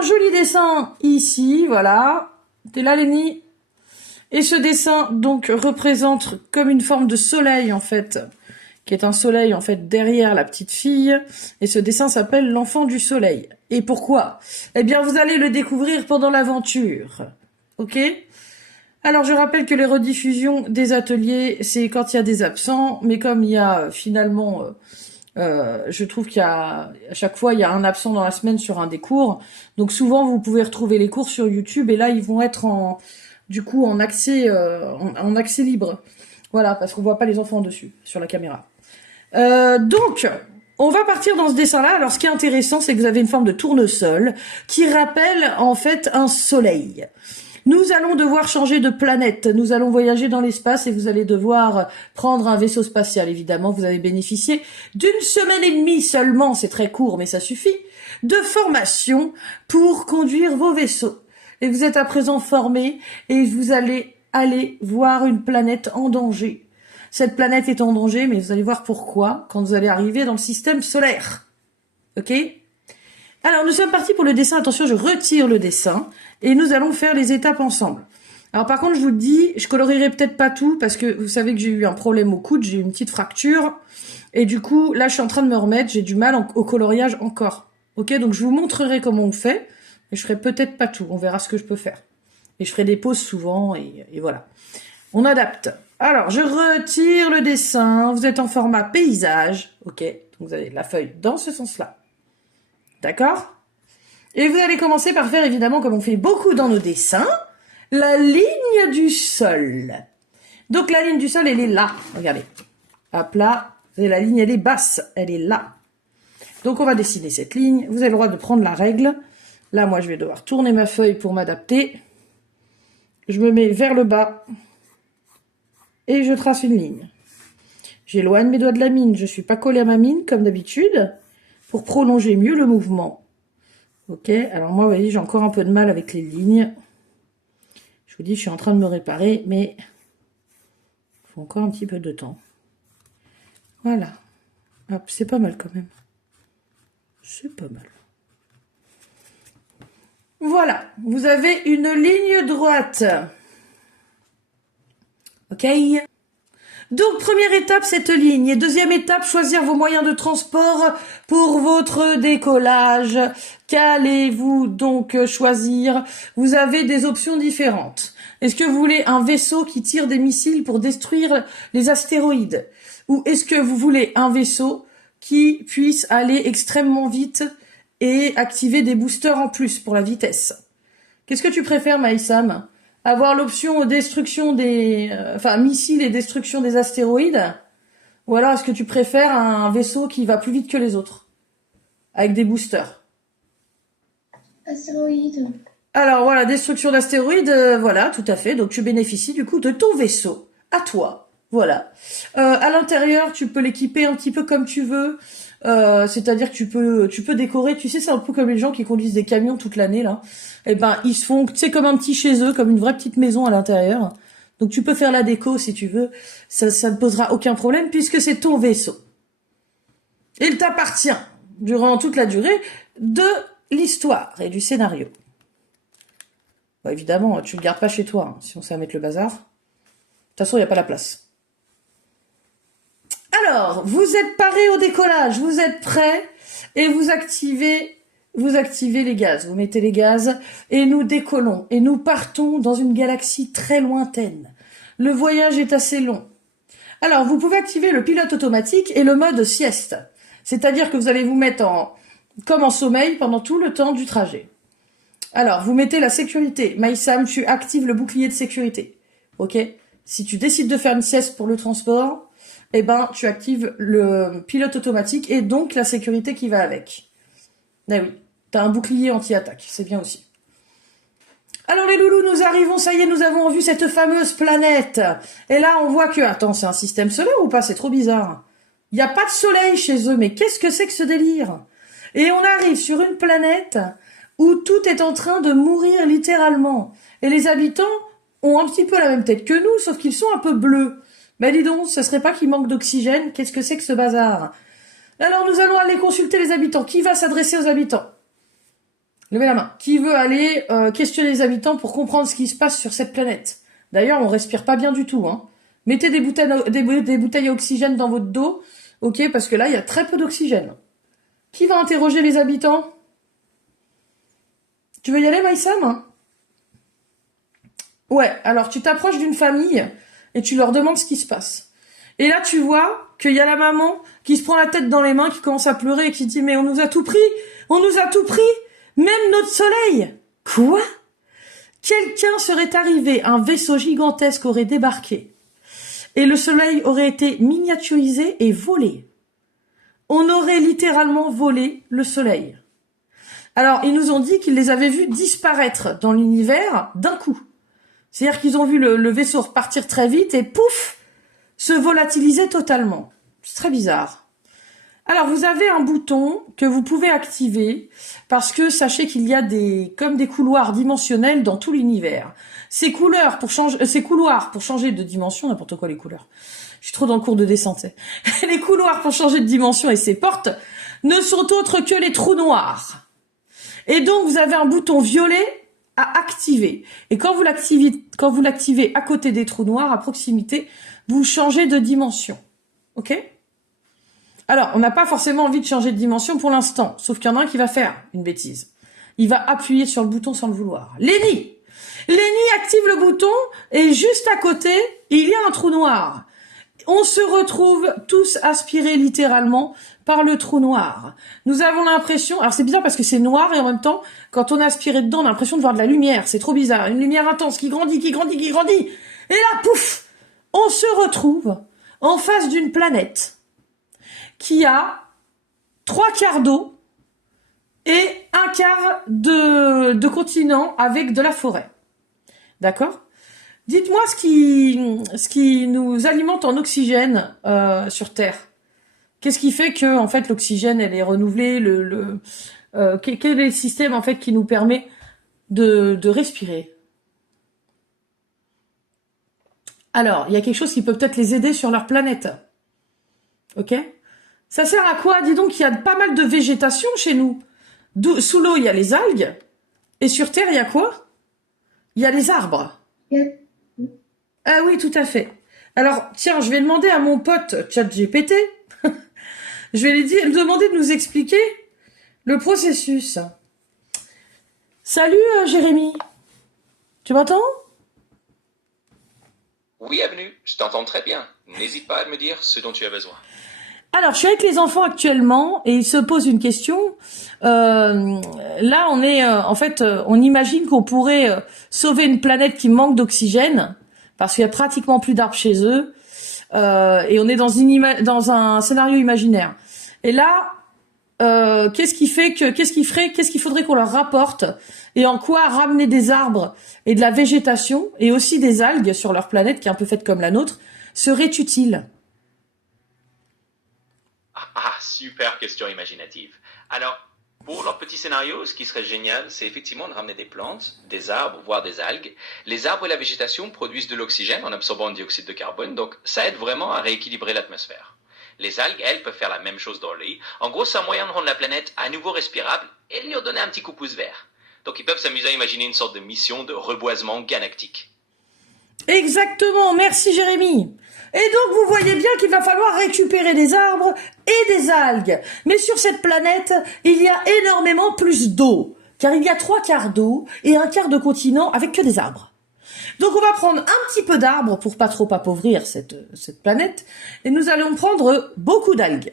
un joli dessin ici, voilà. T'es là, Lénie? Et ce dessin, donc, représente comme une forme de soleil, en fait, qui est un soleil, en fait, derrière la petite fille. Et ce dessin s'appelle l'enfant du soleil. Et pourquoi? Eh bien, vous allez le découvrir pendant l'aventure. Ok? Alors, je rappelle que les rediffusions des ateliers, c'est quand il y a des absents, mais comme il y a finalement... je trouve qu'il y a à chaque fois il y a un absent dans la semaine sur un des cours, donc souvent vous pouvez retrouver les cours sur YouTube et là ils vont être en accès en accès libre, voilà, parce qu'on voit pas les enfants dessus sur la caméra. Donc on va partir dans ce dessin là. Alors ce qui est intéressant, c'est que vous avez une forme de tournesol qui rappelle en fait un soleil. Nous allons devoir changer de planète, nous allons voyager dans l'espace et vous allez devoir prendre un vaisseau spatial, évidemment. Vous avez bénéficié d'une semaine et demie seulement, c'est très court mais ça suffit, de formation pour conduire vos vaisseaux. Et vous êtes à présent formés et vous allez aller voir une planète en danger. Cette planète est en danger, mais vous allez voir pourquoi quand vous allez arriver dans le système solaire. Ok ? Alors, nous sommes partis pour le dessin. Attention, je retire le dessin et nous allons faire les étapes ensemble. Alors, par contre, je vous le dis, je colorierai peut-être pas tout parce que vous savez que j'ai eu un problème au coude, j'ai eu une petite fracture et du coup, là, je suis en train de me remettre, j'ai du mal au coloriage encore. Ok, donc je vous montrerai comment on fait, mais je ferai peut-être pas tout, on verra ce que je peux faire. Et je ferai des pauses souvent et voilà. On adapte. Alors, je retire le dessin, vous êtes en format paysage, ok, donc vous avez la feuille dans ce sens-là. D'accord? Et vous allez commencer par faire, évidemment, comme on fait beaucoup dans nos dessins, la ligne du sol. Donc, la ligne du sol, elle est là. Regardez. Hop là. Vous avez la ligne, elle est basse. Elle est là. Donc, on va dessiner cette ligne. Vous avez le droit de prendre la règle. Là, moi, je vais devoir tourner ma feuille pour m'adapter. Je me mets vers le bas. Et je trace une ligne. J'éloigne mes doigts de la mine. Je suis pas collée à ma mine, comme d'habitude, pour prolonger mieux le mouvement. Ok, alors moi, vous voyez, j'ai encore un peu de mal avec les lignes. Je vous dis, je suis en train de me réparer, mais il faut encore un petit peu de temps. Voilà. Hop, c'est pas mal quand même. C'est pas mal. Voilà, vous avez une ligne droite. Ok ? Donc, première étape, cette ligne. Et deuxième étape, choisir vos moyens de transport pour votre décollage. Qu'allez-vous donc choisir? Vous avez des options différentes. Est-ce que vous voulez un vaisseau qui tire des missiles pour détruire les astéroïdes? Ou est-ce que vous voulez un vaisseau qui puisse aller extrêmement vite et activer des boosters en plus pour la vitesse? Qu'est-ce que tu préfères, Maïsam? Avoir l'option destruction des... missiles et destruction des astéroïdes? Ou alors est-ce que tu préfères un vaisseau qui va plus vite que les autres? Avec des boosters? Astéroïdes. Alors voilà, destruction d'astéroïdes, voilà, tout à fait. Donc tu bénéficies du coup de ton vaisseau, à toi. Voilà. À l'intérieur, tu peux l'équiper un petit peu comme tu veux. C'est-à-dire que tu peux décorer, tu sais, c'est un peu comme les gens qui conduisent des camions toute l'année là. Eh ben, ils se font, tu sais, comme un petit chez eux, comme une vraie petite maison à l'intérieur. Donc tu peux faire la déco si tu veux, ça ne posera aucun problème puisque c'est ton vaisseau. Il t'appartient durant toute la durée de l'histoire et du scénario. Bon, évidemment, tu le gardes pas chez toi, hein, si on sait mettre le bazar. De toute façon, il n'y a pas la place. Alors, vous êtes parés au décollage, vous êtes prêts et vous activez les gaz. Vous mettez les gaz et nous décollons et nous partons dans une galaxie très lointaine. Le voyage est assez long. Alors, vous pouvez activer le pilote automatique et le mode sieste. C'est-à-dire que vous allez vous mettre comme en sommeil pendant tout le temps du trajet. Alors, vous mettez la sécurité. Maïsam, tu actives le bouclier de sécurité. Ok? Si tu décides de faire une sieste pour le transport, eh ben, tu actives le pilote automatique et donc la sécurité qui va avec. Ah oui, t'as un bouclier anti-attaque, c'est bien aussi. Alors les loulous, nous arrivons, ça y est, nous avons vu cette fameuse planète. Et là, on voit que... Attends, c'est un système solaire ou pas? C'est trop bizarre. Il n'y a pas de soleil chez eux, mais qu'est-ce que c'est que ce délire? Et on arrive sur une planète où tout est en train de mourir littéralement. Et les habitants ont un petit peu la même tête que nous, sauf qu'ils sont un peu bleus. Mais dis donc, ce serait pas qu'il manque d'oxygène? Qu'est-ce que c'est que ce bazar? Alors nous allons aller consulter les habitants. Qui va s'adresser aux habitants? Levez la main. Qui veut aller questionner les habitants pour comprendre ce qui se passe sur cette planète? D'ailleurs, on respire pas bien du tout, hein. Mettez des bouteilles à oxygène dans votre dos, ok, parce que là, il y a très peu d'oxygène. Qui va interroger les habitants? Tu veux y aller, Maïsam? Ouais, alors tu t'approches d'une famille et tu leur demandes ce qui se passe. Et là, tu vois qu'il y a la maman qui se prend la tête dans les mains, qui commence à pleurer et qui dit « Mais on nous a tout pris! On nous a tout pris! Même notre soleil !» Quoi? Quelqu'un serait arrivé, un vaisseau gigantesque aurait débarqué et le soleil aurait été miniaturisé et volé. On aurait littéralement volé le soleil. Alors, ils nous ont dit qu'ils les avaient vus disparaître dans l'univers d'un coup. C'est-à-dire qu'ils ont vu le vaisseau repartir très vite et pouf, se volatiliser totalement. C'est très bizarre. Alors, vous avez un bouton que vous pouvez activer parce que sachez qu'il y a comme des couloirs dimensionnels dans tout l'univers. Ces couloirs pour changer de dimension, n'importe quoi les couleurs. Je suis trop dans le cours de descente. Les couloirs pour changer de dimension et ces portes ne sont autres que les trous noirs. Et donc, vous avez un bouton violet à activer. Et quand vous l'activez à côté des trous noirs, à proximité, vous changez de dimension. Ok? Alors, on n'a pas forcément envie de changer de dimension pour l'instant, sauf qu'il y en a un qui va faire une bêtise. Il va appuyer sur le bouton sans le vouloir. Lenny active le bouton et juste à côté, il y a un trou noir. On se retrouve tous aspirés littéralement par le trou noir. Nous avons l'impression, alors c'est bizarre parce que c'est noir et en même temps, quand on est aspiré dedans, on a l'impression de voir de la lumière. C'est trop bizarre. Une lumière intense qui grandit, qui grandit, qui grandit. Et là, pouf, on se retrouve en face d'une planète qui a 3/4 d'eau et 1/4 de continent avec de la forêt. D'accord? Dites-moi ce qui nous alimente en oxygène sur Terre. Qu'est-ce qui fait que en fait l'oxygène elle est renouvelée, quel est le système en fait qui nous permet de respirer? Alors, il y a quelque chose qui peut peut-être les aider sur leur planète. OK? Ça sert à quoi? Dis donc, il y a pas mal de végétation chez nous. Sous l'eau, il y a les algues. Et sur Terre, il y a quoi? Il y a les arbres. Ah oui, tout à fait. Alors, tiens, je vais demander à mon pote ChatGPT, je vais lui demander de nous expliquer le processus. Salut Jérémy, tu m'entends? Oui, Avenue, je t'entends très bien. N'hésite pas à me dire ce dont tu as besoin. Alors, je suis avec les enfants actuellement et ils se posent une question. Là, on est, on imagine qu'on pourrait sauver une planète qui manque d'oxygène parce qu'il y a pratiquement plus d'arbres chez eux et on est dans un scénario imaginaire. Et là, qu'est-ce qu'il faudrait qu'on leur rapporte et en quoi ramener des arbres et de la végétation et aussi des algues sur leur planète qui est un peu faite comme la nôtre serait utile? Super question imaginative. Alors, pour leur petit scénario, ce qui serait génial, c'est effectivement de ramener des plantes, des arbres, voire des algues. Les arbres et la végétation produisent de l'oxygène en absorbant le dioxyde de carbone, donc ça aide vraiment à rééquilibrer l'atmosphère. Les algues, elles, peuvent faire la même chose dans l'œil. En gros, c'est un moyen de rendre la planète à nouveau respirable et de lui redonner un petit coup de pouce vert. Donc ils peuvent s'amuser à imaginer une sorte de mission de reboisement galactique. Exactement, merci Jérémy. Et donc vous voyez bien qu'il va falloir récupérer des arbres et des algues. Mais sur cette planète, il y a énormément plus d'eau, car il y a 3/4 d'eau et 1/4 de continent avec que des arbres. Donc on va prendre un petit peu d'arbres pour pas trop appauvrir cette planète, et nous allons prendre beaucoup d'algues.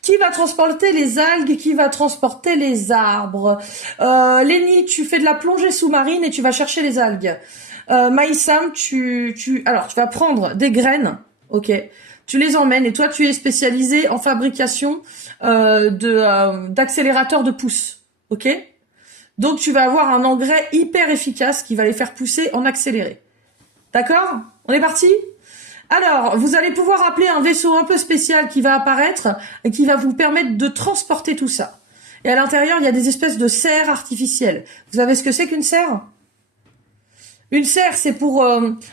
Qui va transporter les algues? Qui va transporter les arbres? Lenny, tu fais de la plongée sous-marine et tu vas chercher les algues. Maïsam, tu vas prendre des graines, ok. Tu les emmènes et toi tu es spécialisé en fabrication d'accélérateurs de pousse, ok. Donc tu vas avoir un engrais hyper efficace qui va les faire pousser en accéléré. D'accord? On est parti? Alors, vous allez pouvoir appeler un vaisseau un peu spécial qui va apparaître et qui va vous permettre de transporter tout ça. Et à l'intérieur, il y a des espèces de serres artificielles. Vous savez ce que c'est qu'une serre? Une serre, c'est pour...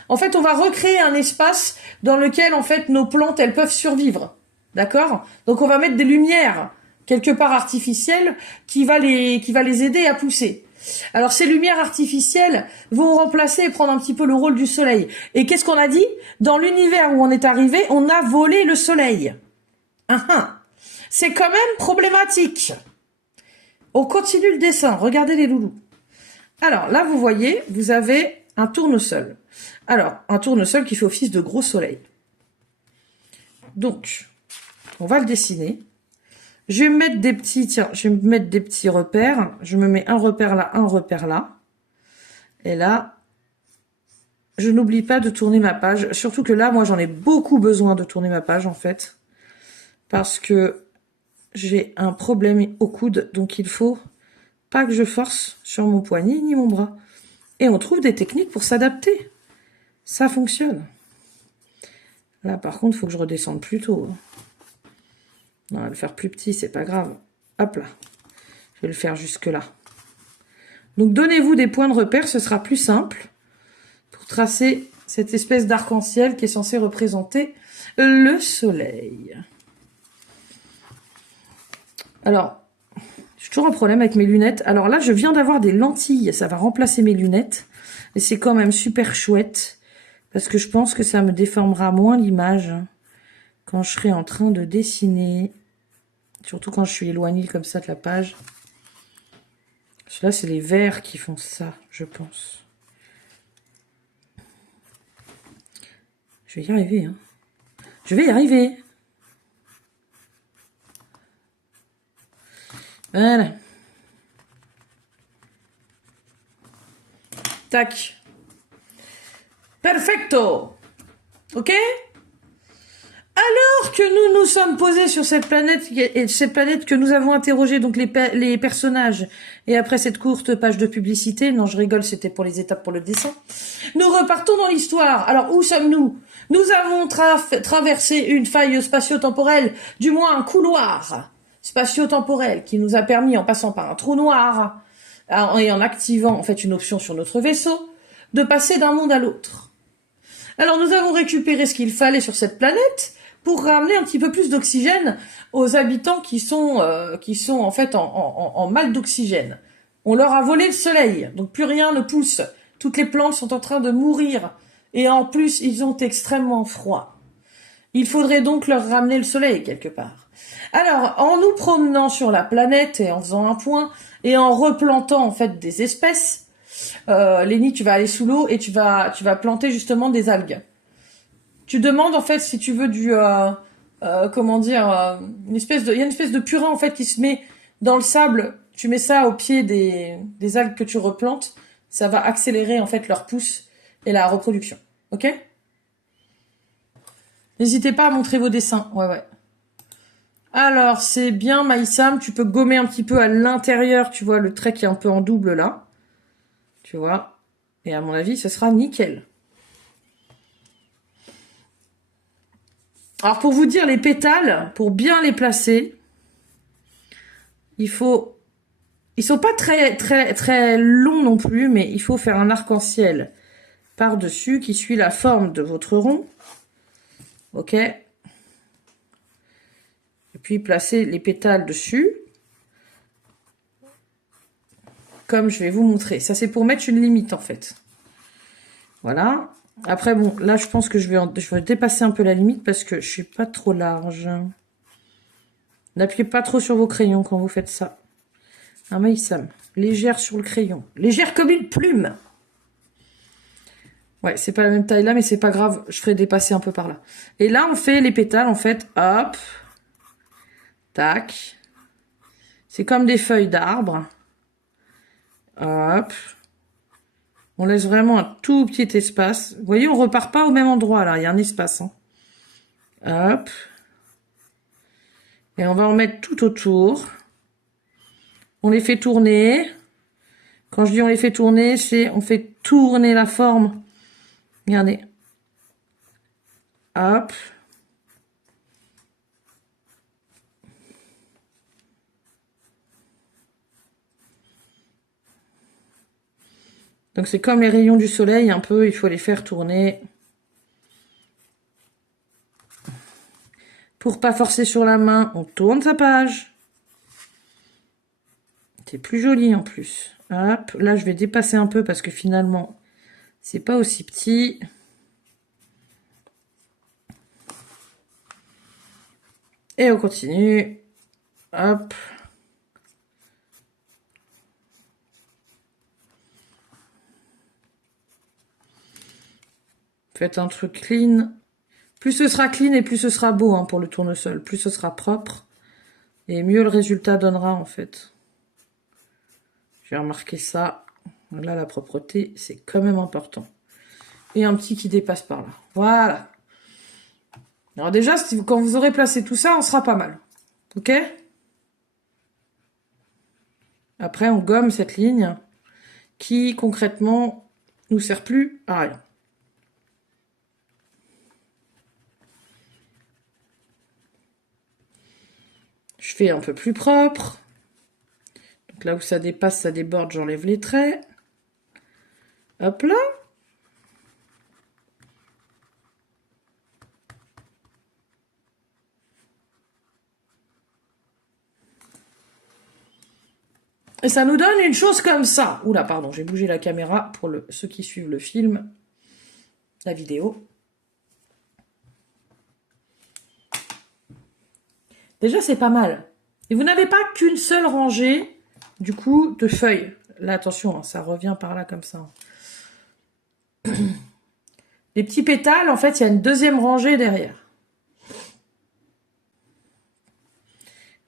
en fait, on va recréer un espace dans lequel, en fait, nos plantes, elles peuvent survivre. D'accord? Donc, on va mettre des lumières quelque part artificielle, qui va les aider à pousser. Alors ces lumières artificielles vont remplacer et prendre un petit peu le rôle du soleil. Et qu'est-ce qu'on a dit? Dans l'univers où on est arrivé, on a volé le soleil. C'est quand même problématique. On continue le dessin. Regardez les loulous. Alors là, vous voyez, vous avez un tournesol. Alors, un tournesol qui fait office de gros soleil. Donc, on va le dessiner. Je vais me mettre des petits, tiens, je vais me mettre des petits repères. Je me mets un repère là, un repère là. Et là, je n'oublie pas de tourner ma page. Surtout que là, moi, j'en ai beaucoup besoin de tourner ma page, en fait. Parce que j'ai un problème au coude. Donc, il faut pas que je force sur mon poignet ni mon bras. Et on trouve des techniques pour s'adapter. Ça fonctionne. Là, par contre, il faut que je redescende plus tôt. On va le faire plus petit, c'est pas grave. Hop là. Je vais le faire jusque là. Donc, donnez-vous des points de repère, ce sera plus simple pour tracer cette espèce d'arc-en-ciel qui est censé représenter le soleil. Alors, j'ai toujours un problème avec mes lunettes. Alors là, je viens d'avoir des lentilles. Ça va remplacer mes lunettes. Et c'est quand même super chouette. Parce que je pense que ça me déformera moins l'image quand je serai en train de dessiner. Surtout quand je suis éloignée comme ça de la page. Là, c'est les verts qui font ça, je pense. Je vais y arriver, hein. Je vais y arriver. Voilà. Tac. Perfecto. Ok? Alors que nous nous sommes posés sur cette planète, et cette planète que nous avons interrogé donc les personnages, et après cette courte page de publicité, non je rigole, c'était pour les étapes pour le dessin, nous repartons dans l'histoire. Alors où sommes-nous? Nous avons traversé une faille spatio-temporelle, du moins un couloir spatio-temporel qui nous a permis, en passant par un trou noir, et en activant en fait une option sur notre vaisseau, de passer d'un monde à l'autre. Alors nous avons récupéré ce qu'il fallait sur cette planète, pour ramener un petit peu plus d'oxygène aux habitants qui sont en fait en mal d'oxygène. On leur a volé le soleil, donc plus rien ne pousse. Toutes les plantes sont en train de mourir. Et en plus, ils ont extrêmement froid. Il faudrait donc leur ramener le soleil quelque part. Alors, en nous promenant sur la planète et en faisant un point, et en replantant en fait des espèces, Lénie, tu vas aller sous l'eau et tu vas planter justement des algues. Tu demandes en fait si tu veux du comment dire il y a une espèce de purin en fait qui se met dans le sable, tu mets ça au pied des algues que tu replantes, ça va accélérer en fait leur pousse et la reproduction. OK? N'hésitez pas à montrer vos dessins. Ouais. Alors, c'est bien Maïsam, tu peux gommer un petit peu à l'intérieur, tu vois le trait qui est un peu en double là. Tu vois? Et à mon avis, ce sera nickel. Alors, pour vous dire, les pétales, pour bien les placer, ils sont pas très longs non plus, mais il faut faire un arc-en-ciel par-dessus qui suit la forme de votre rond. OK? Et puis, placer les pétales dessus. Comme je vais vous montrer. Ça, c'est pour mettre une limite, en fait. Voilà. Après, bon, là, je pense que je vais dépasser un peu la limite parce que je suis pas trop large. N'appuyez pas trop sur vos crayons quand vous faites ça. Ah, Maïsam, légère sur le crayon. Légère comme une plume. Ouais, c'est pas la même taille là, mais c'est pas grave. Je ferai dépasser un peu par là. Et là, on fait les pétales, en fait. Hop. Tac. C'est comme des feuilles d'arbre. Hop. On laisse vraiment un tout petit espace. Vous voyez, on repart pas au même endroit, là. Il y a un espace. Hein. Hop. Et on va en mettre tout autour. On les fait tourner. Quand je dis on les fait tourner, c'est on fait tourner la forme. Regardez. Hop. Donc c'est comme les rayons du soleil, un peu, il faut les faire tourner. Pour pas forcer sur la main, on tourne sa page. T'es plus jolie en plus. Hop, là je vais dépasser un peu parce que finalement, c'est pas aussi petit. Et on continue. Hop. Faites un truc clean. Plus ce sera clean et plus ce sera beau hein, pour le tournesol. Plus ce sera propre. Et mieux le résultat donnera en fait. J'ai remarqué ça. Là, la propreté, c'est quand même important. Et un petit qui dépasse par là. Voilà. Alors déjà, quand vous aurez placé tout ça, on sera pas mal. Ok? Après, on gomme cette ligne qui, concrètement, nous sert plus à rien. Je fais un peu plus propre. Donc là où ça dépasse, ça déborde, j'enlève les traits. Hop là. Et ça nous donne une chose comme ça. Oula, pardon, j'ai bougé la caméra pour ceux qui suivent le film, la vidéo. Déjà, c'est pas mal. Et vous n'avez pas qu'une seule rangée, du coup, de feuilles. Là, attention, hein, ça revient par là comme ça. Les petits pétales, en fait, il y a une deuxième rangée derrière.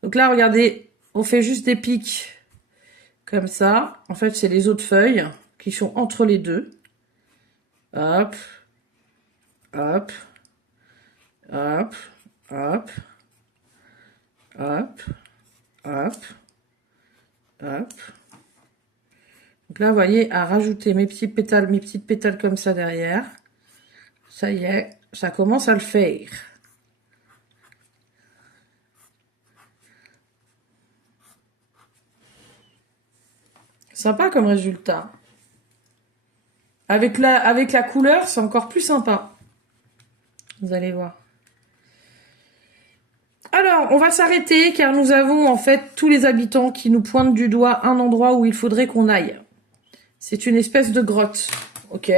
Donc là, regardez, on fait juste des pics comme ça. En fait, c'est les autres feuilles qui sont entre les deux. Hop, hop, hop, hop, hop, hop, hop. Donc là, vous voyez, à rajouter mes petites pétales comme ça derrière. Ça y est, ça commence à le faire. Sympa comme résultat. Avec la couleur, c'est encore plus sympa. Vous allez voir. Alors, on va s'arrêter car nous avons en fait tous les habitants qui nous pointent du doigt un endroit où il faudrait qu'on aille. C'est une espèce de grotte. Ok.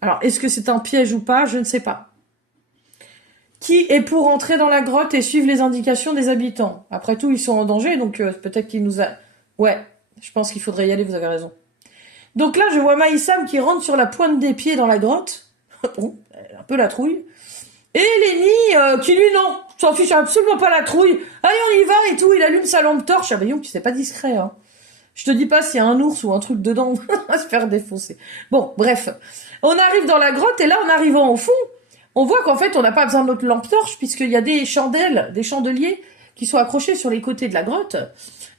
Alors, est-ce que c'est un piège ou pas? Je ne sais pas. Qui est pour entrer dans la grotte et suivre les indications des habitants? Après tout, ils sont en danger, donc peut-être qu'ils nous a... Ouais, je pense qu'il faudrait y aller, vous avez raison. Donc là, je vois Maïsam qui rentre sur la pointe des pieds dans la grotte. Bon, un peu la trouille. Et Lenny qui lui, non, s'en fiche absolument pas la trouille. Allez, on y va et tout, il allume sa lampe torche. Ah bah donc, c'est pas discret, hein. Je te dis pas s'il y a un ours ou un truc dedans, on va se faire défoncer. Bon, bref. On arrive dans la grotte et là, en arrivant au fond, on voit qu'en fait, on n'a pas besoin de notre lampe torche puisqu'il y a des chandelles, des chandeliers qui sont accrochés sur les côtés de la grotte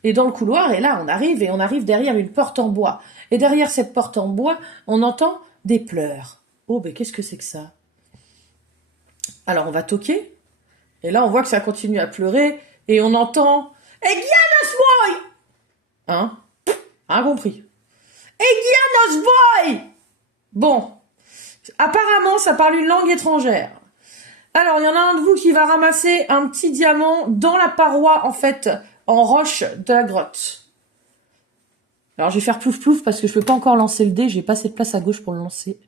et dans le couloir. Et là, on arrive derrière une porte en bois. Et derrière cette porte en bois, on entend des pleurs. Oh, ben qu'est-ce que c'est que ça? Alors, on va toquer. Et là, on voit que ça continue à pleurer. Et on entend... Egianos boy! Hein? Rien compris. Egianos boy! Bon. Apparemment, ça parle une langue étrangère. Alors, il y en a un de vous qui va ramasser un petit diamant dans la paroi, en fait, en roche de la grotte. Alors, je vais faire plouf plouf parce que je peux pas encore lancer le dé. J'ai pas assez de place à gauche pour le lancer.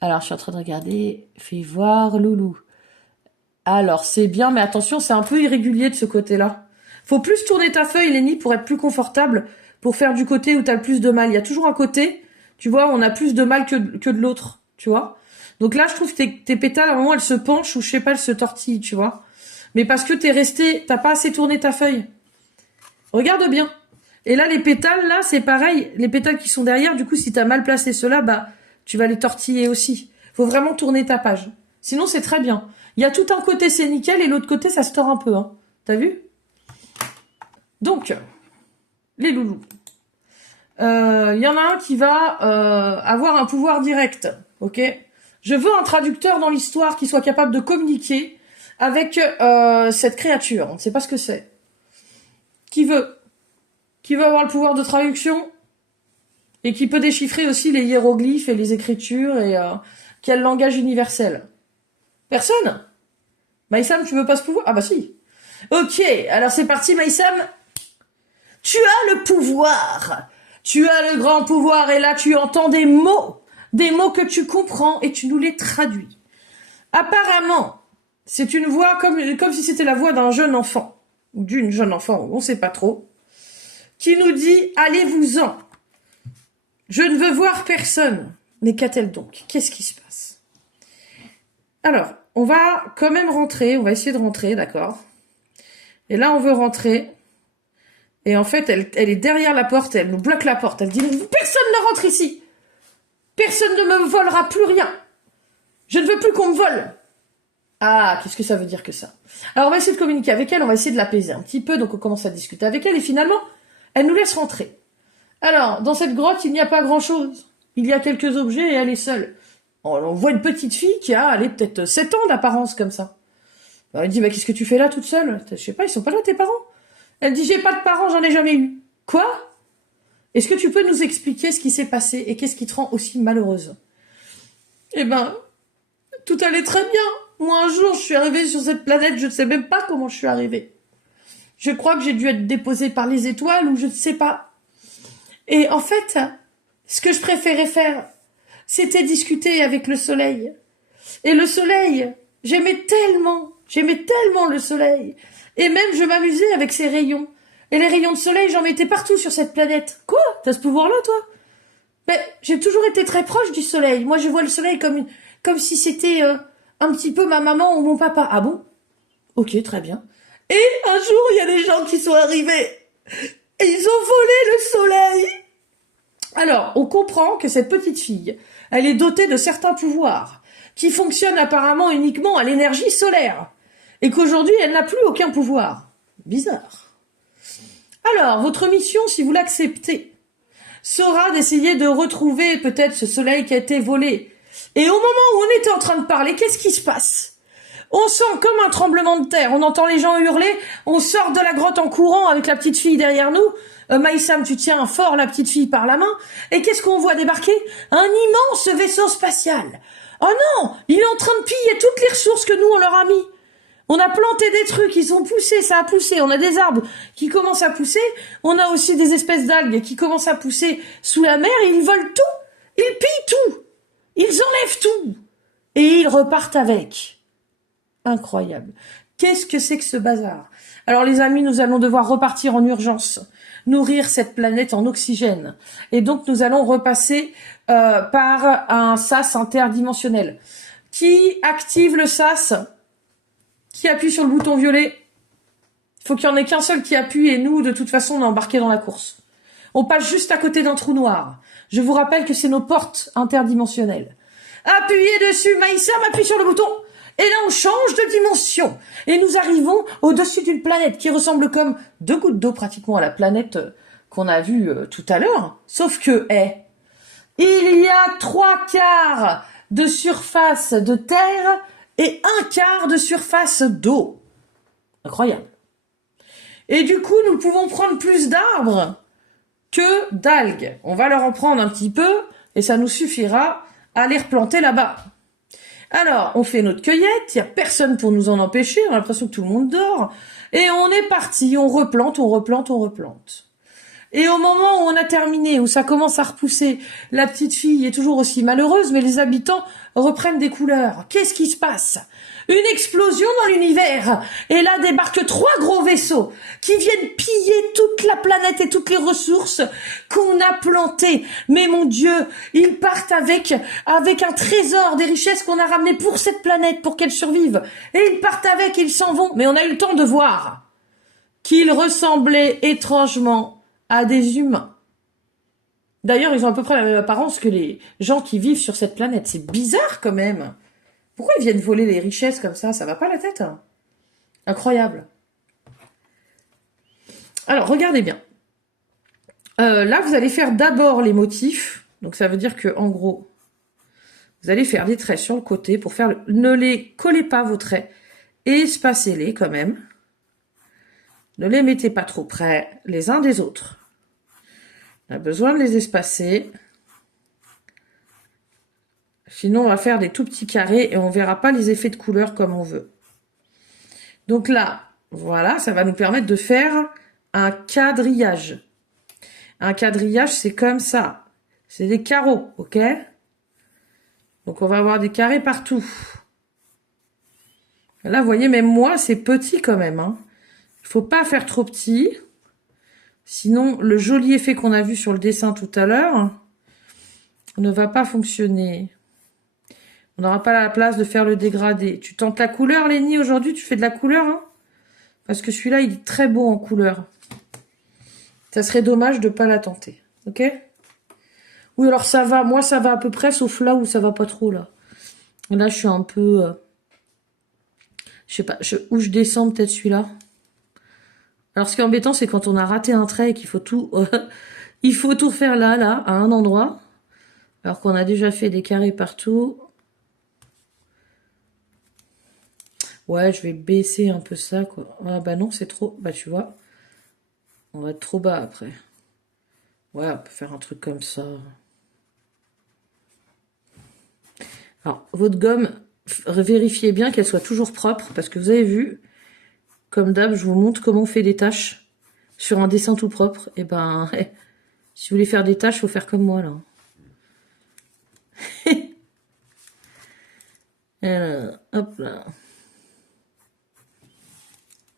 Alors, je suis en train de regarder. Fais voir, loulou. Alors, c'est bien, mais attention, c'est un peu irrégulier de ce côté-là. Faut plus tourner ta feuille, Lenny, pour être plus confortable, pour faire du côté où t'as le plus de mal. Il y a toujours un côté, tu vois, on a plus de mal que de l'autre, tu vois. Donc là, je trouve que tes pétales, à un moment, elles se penchent ou je sais pas, elles se tortillent, tu vois. Mais parce que t'as pas assez tourné ta feuille. Regarde bien. Et là, les pétales, là, c'est pareil. Les pétales qui sont derrière, du coup, si t'as mal placé ceux-là, bah, tu vas les tortiller aussi. Faut vraiment tourner ta page. Sinon, c'est très bien. Il y a tout un côté, c'est nickel, et l'autre côté, ça se tord un peu, hein. T'as vu? Donc, les loulous. Il y en a un qui va avoir un pouvoir direct, ok? Je veux un traducteur dans l'histoire qui soit capable de communiquer avec cette créature. On ne sait pas ce que c'est. Qui veut avoir le pouvoir de traduction et qui peut déchiffrer aussi les hiéroglyphes et les écritures et qui a le langage universel? Personne? Maïsam, tu veux pas ce pouvoir? Ah bah si. Ok, alors c'est parti Maïsam. Tu as le pouvoir. Tu as le grand pouvoir. Et là, tu entends des mots que tu comprends et tu nous les traduis. Apparemment, c'est une voix comme si c'était la voix d'un jeune enfant, ou d'une jeune enfant, on ne sait pas trop, qui nous dit « Allez-vous-en, je ne veux voir personne ». Mais qu'a-t-elle donc? Qu'est-ce qui se passe? Alors, on va quand même rentrer, on va essayer de rentrer, d'accord? Et là, on veut rentrer, et en fait, elle est derrière la porte, elle nous bloque la porte, elle dit « Personne ne rentre ici, personne ne me volera plus rien, je ne veux plus qu'on me vole ». Ah, qu'est-ce que ça veut dire que ça? Alors, on va essayer de communiquer avec elle, on va essayer de l'apaiser un petit peu, donc on commence à discuter avec elle, et finalement, elle nous laisse rentrer. Alors, dans cette grotte, il n'y a pas grand-chose. Il y a quelques objets et elle est seule. On voit une petite fille qui a, elle est peut-être 7 ans d'apparence comme ça. Elle dit, qu'est-ce que tu fais là toute seule? Je sais pas, ils sont pas là tes parents? Elle dit, j'ai pas de parents, j'en ai jamais eu. Quoi? Est-ce que tu peux nous expliquer ce qui s'est passé et qu'est-ce qui te rend aussi malheureuse? Eh ben, tout allait très bien. Moi, un jour, je suis arrivée sur cette planète, je ne sais même pas comment je suis arrivée. Je crois que j'ai dû être déposée par les étoiles ou je ne sais pas. Et en fait, ce que je préférais faire, c'était discuter avec le soleil. Et le soleil, j'aimais tellement le soleil. Et même, je m'amusais avec ses rayons. Et les rayons de soleil, j'en mettais partout sur cette planète. Quoi? T'as ce pouvoir-là, toi? Mais j'ai toujours été très proche du soleil. Moi, je vois le soleil comme si c'était un petit peu ma maman ou mon papa. Ah bon? Ok, très bien. Et un jour, il y a des gens qui sont arrivés. Et ils ont volé le soleil. Alors, on comprend que cette petite fille, elle est dotée de certains pouvoirs, qui fonctionnent apparemment uniquement à l'énergie solaire, et qu'aujourd'hui, elle n'a plus aucun pouvoir. Bizarre. Alors, votre mission, si vous l'acceptez, sera d'essayer de retrouver peut-être ce soleil qui a été volé. Et au moment où on était en train de parler, qu'est-ce qui se passe? On sent comme un tremblement de terre, on entend les gens hurler, on sort de la grotte en courant avec la petite fille derrière nous. Maïsam, tu tiens fort la petite fille par la main, et qu'est-ce qu'on voit débarquer? Un immense vaisseau spatial. Oh non, il est en train de piller toutes les ressources que nous on leur a mis. On a planté des trucs, ils ont poussé, ça a poussé, on a des arbres qui commencent à pousser, on a aussi des espèces d'algues qui commencent à pousser sous la mer, et ils volent tout, ils pillent tout, ils enlèvent tout, et ils repartent avec. Incroyable. Qu'est-ce que c'est que ce bazar? Alors les amis, nous allons devoir repartir en urgence, nourrir cette planète en oxygène. Et donc nous allons repasser par un sas interdimensionnel. Qui active le sas? Qui appuie sur le bouton violet? Il faut qu'il y en ait qu'un seul qui appuie et nous, de toute façon, on est embarqués dans la course. On passe juste à côté d'un trou noir. Je vous rappelle que c'est nos portes interdimensionnelles. Appuyez dessus, Maïsam, appuie sur le bouton. Et là, on change de dimension. Et nous arrivons au-dessus d'une planète qui ressemble comme 2 gouttes d'eau pratiquement à la planète qu'on a vue tout à l'heure. Sauf que, il y a 3/4 de surface de terre et 1/4 de surface d'eau. Incroyable. Et du coup, nous pouvons prendre plus d'arbres que d'algues. On va leur en prendre un petit peu et ça nous suffira à les replanter là-bas. Alors, on fait notre cueillette, il n'y a personne pour nous en empêcher, on a l'impression que tout le monde dort, et on est parti, on replante. Et au moment où on a terminé, où ça commence à repousser, la petite fille est toujours aussi malheureuse, mais les habitants reprennent des couleurs. Qu'est-ce qui se passe? Une explosion dans l'univers. Et là débarquent 3 gros vaisseaux qui viennent piller toute la planète et toutes les ressources qu'on a plantées. Mais mon Dieu, ils partent avec un trésor des richesses qu'on a ramenées pour cette planète, pour qu'elle survive. Et ils partent avec, ils s'en vont. Mais on a eu le temps de voir qu'ils ressemblaient étrangement à des humains. D'ailleurs, ils ont à peu près la même apparence que les gens qui vivent sur cette planète. C'est bizarre quand même. Pourquoi ils viennent voler les richesses comme ça? Ça va pas la tête, hein? Incroyable. Alors, regardez bien. Là, vous allez faire d'abord les motifs. Donc, ça veut dire que, en gros, vous allez faire des traits sur le côté pour faire... Ne les collez pas, vos traits. Espacez-les quand même. Ne les mettez pas trop près les uns des autres. On a besoin de les espacer. Sinon, on va faire des tout petits carrés et on verra pas les effets de couleur comme on veut. Donc là, voilà, ça va nous permettre de faire un quadrillage. Un quadrillage, c'est comme ça. C'est des carreaux, ok? Donc, on va avoir des carrés partout. Là, vous voyez, même moi, c'est petit quand même. Hein. Il faut pas faire trop petit. Sinon, le joli effet qu'on a vu sur le dessin tout à l'heure ne va pas fonctionner. On n'aura pas la place de faire le dégradé. Tu tentes la couleur, Lénie, aujourd'hui? Tu fais de la couleur, hein? Parce que celui-là, il est très beau en couleur. Ça serait dommage de pas la tenter. Ok? Oui, alors ça va. Moi, ça va à peu près, sauf là où ça va pas trop, là. Là, je suis un peu... je sais pas, où je descends peut-être celui-là. Alors, ce qui est embêtant, c'est quand on a raté un trait et qu'il faut tout... il faut tout refaire là, à un endroit. Alors qu'on a déjà fait des carrés partout. Ouais, je vais baisser un peu ça, quoi. Ah bah non, c'est trop... Bah tu vois, on va être trop bas après. Ouais, on peut faire un truc comme ça. Alors, votre gomme, vérifiez bien qu'elle soit toujours propre, parce que vous avez vu, comme d'hab, je vous montre comment on fait des tâches sur un dessin tout propre. Et ben, si vous voulez faire des tâches, il faut faire comme moi, là. Hop là.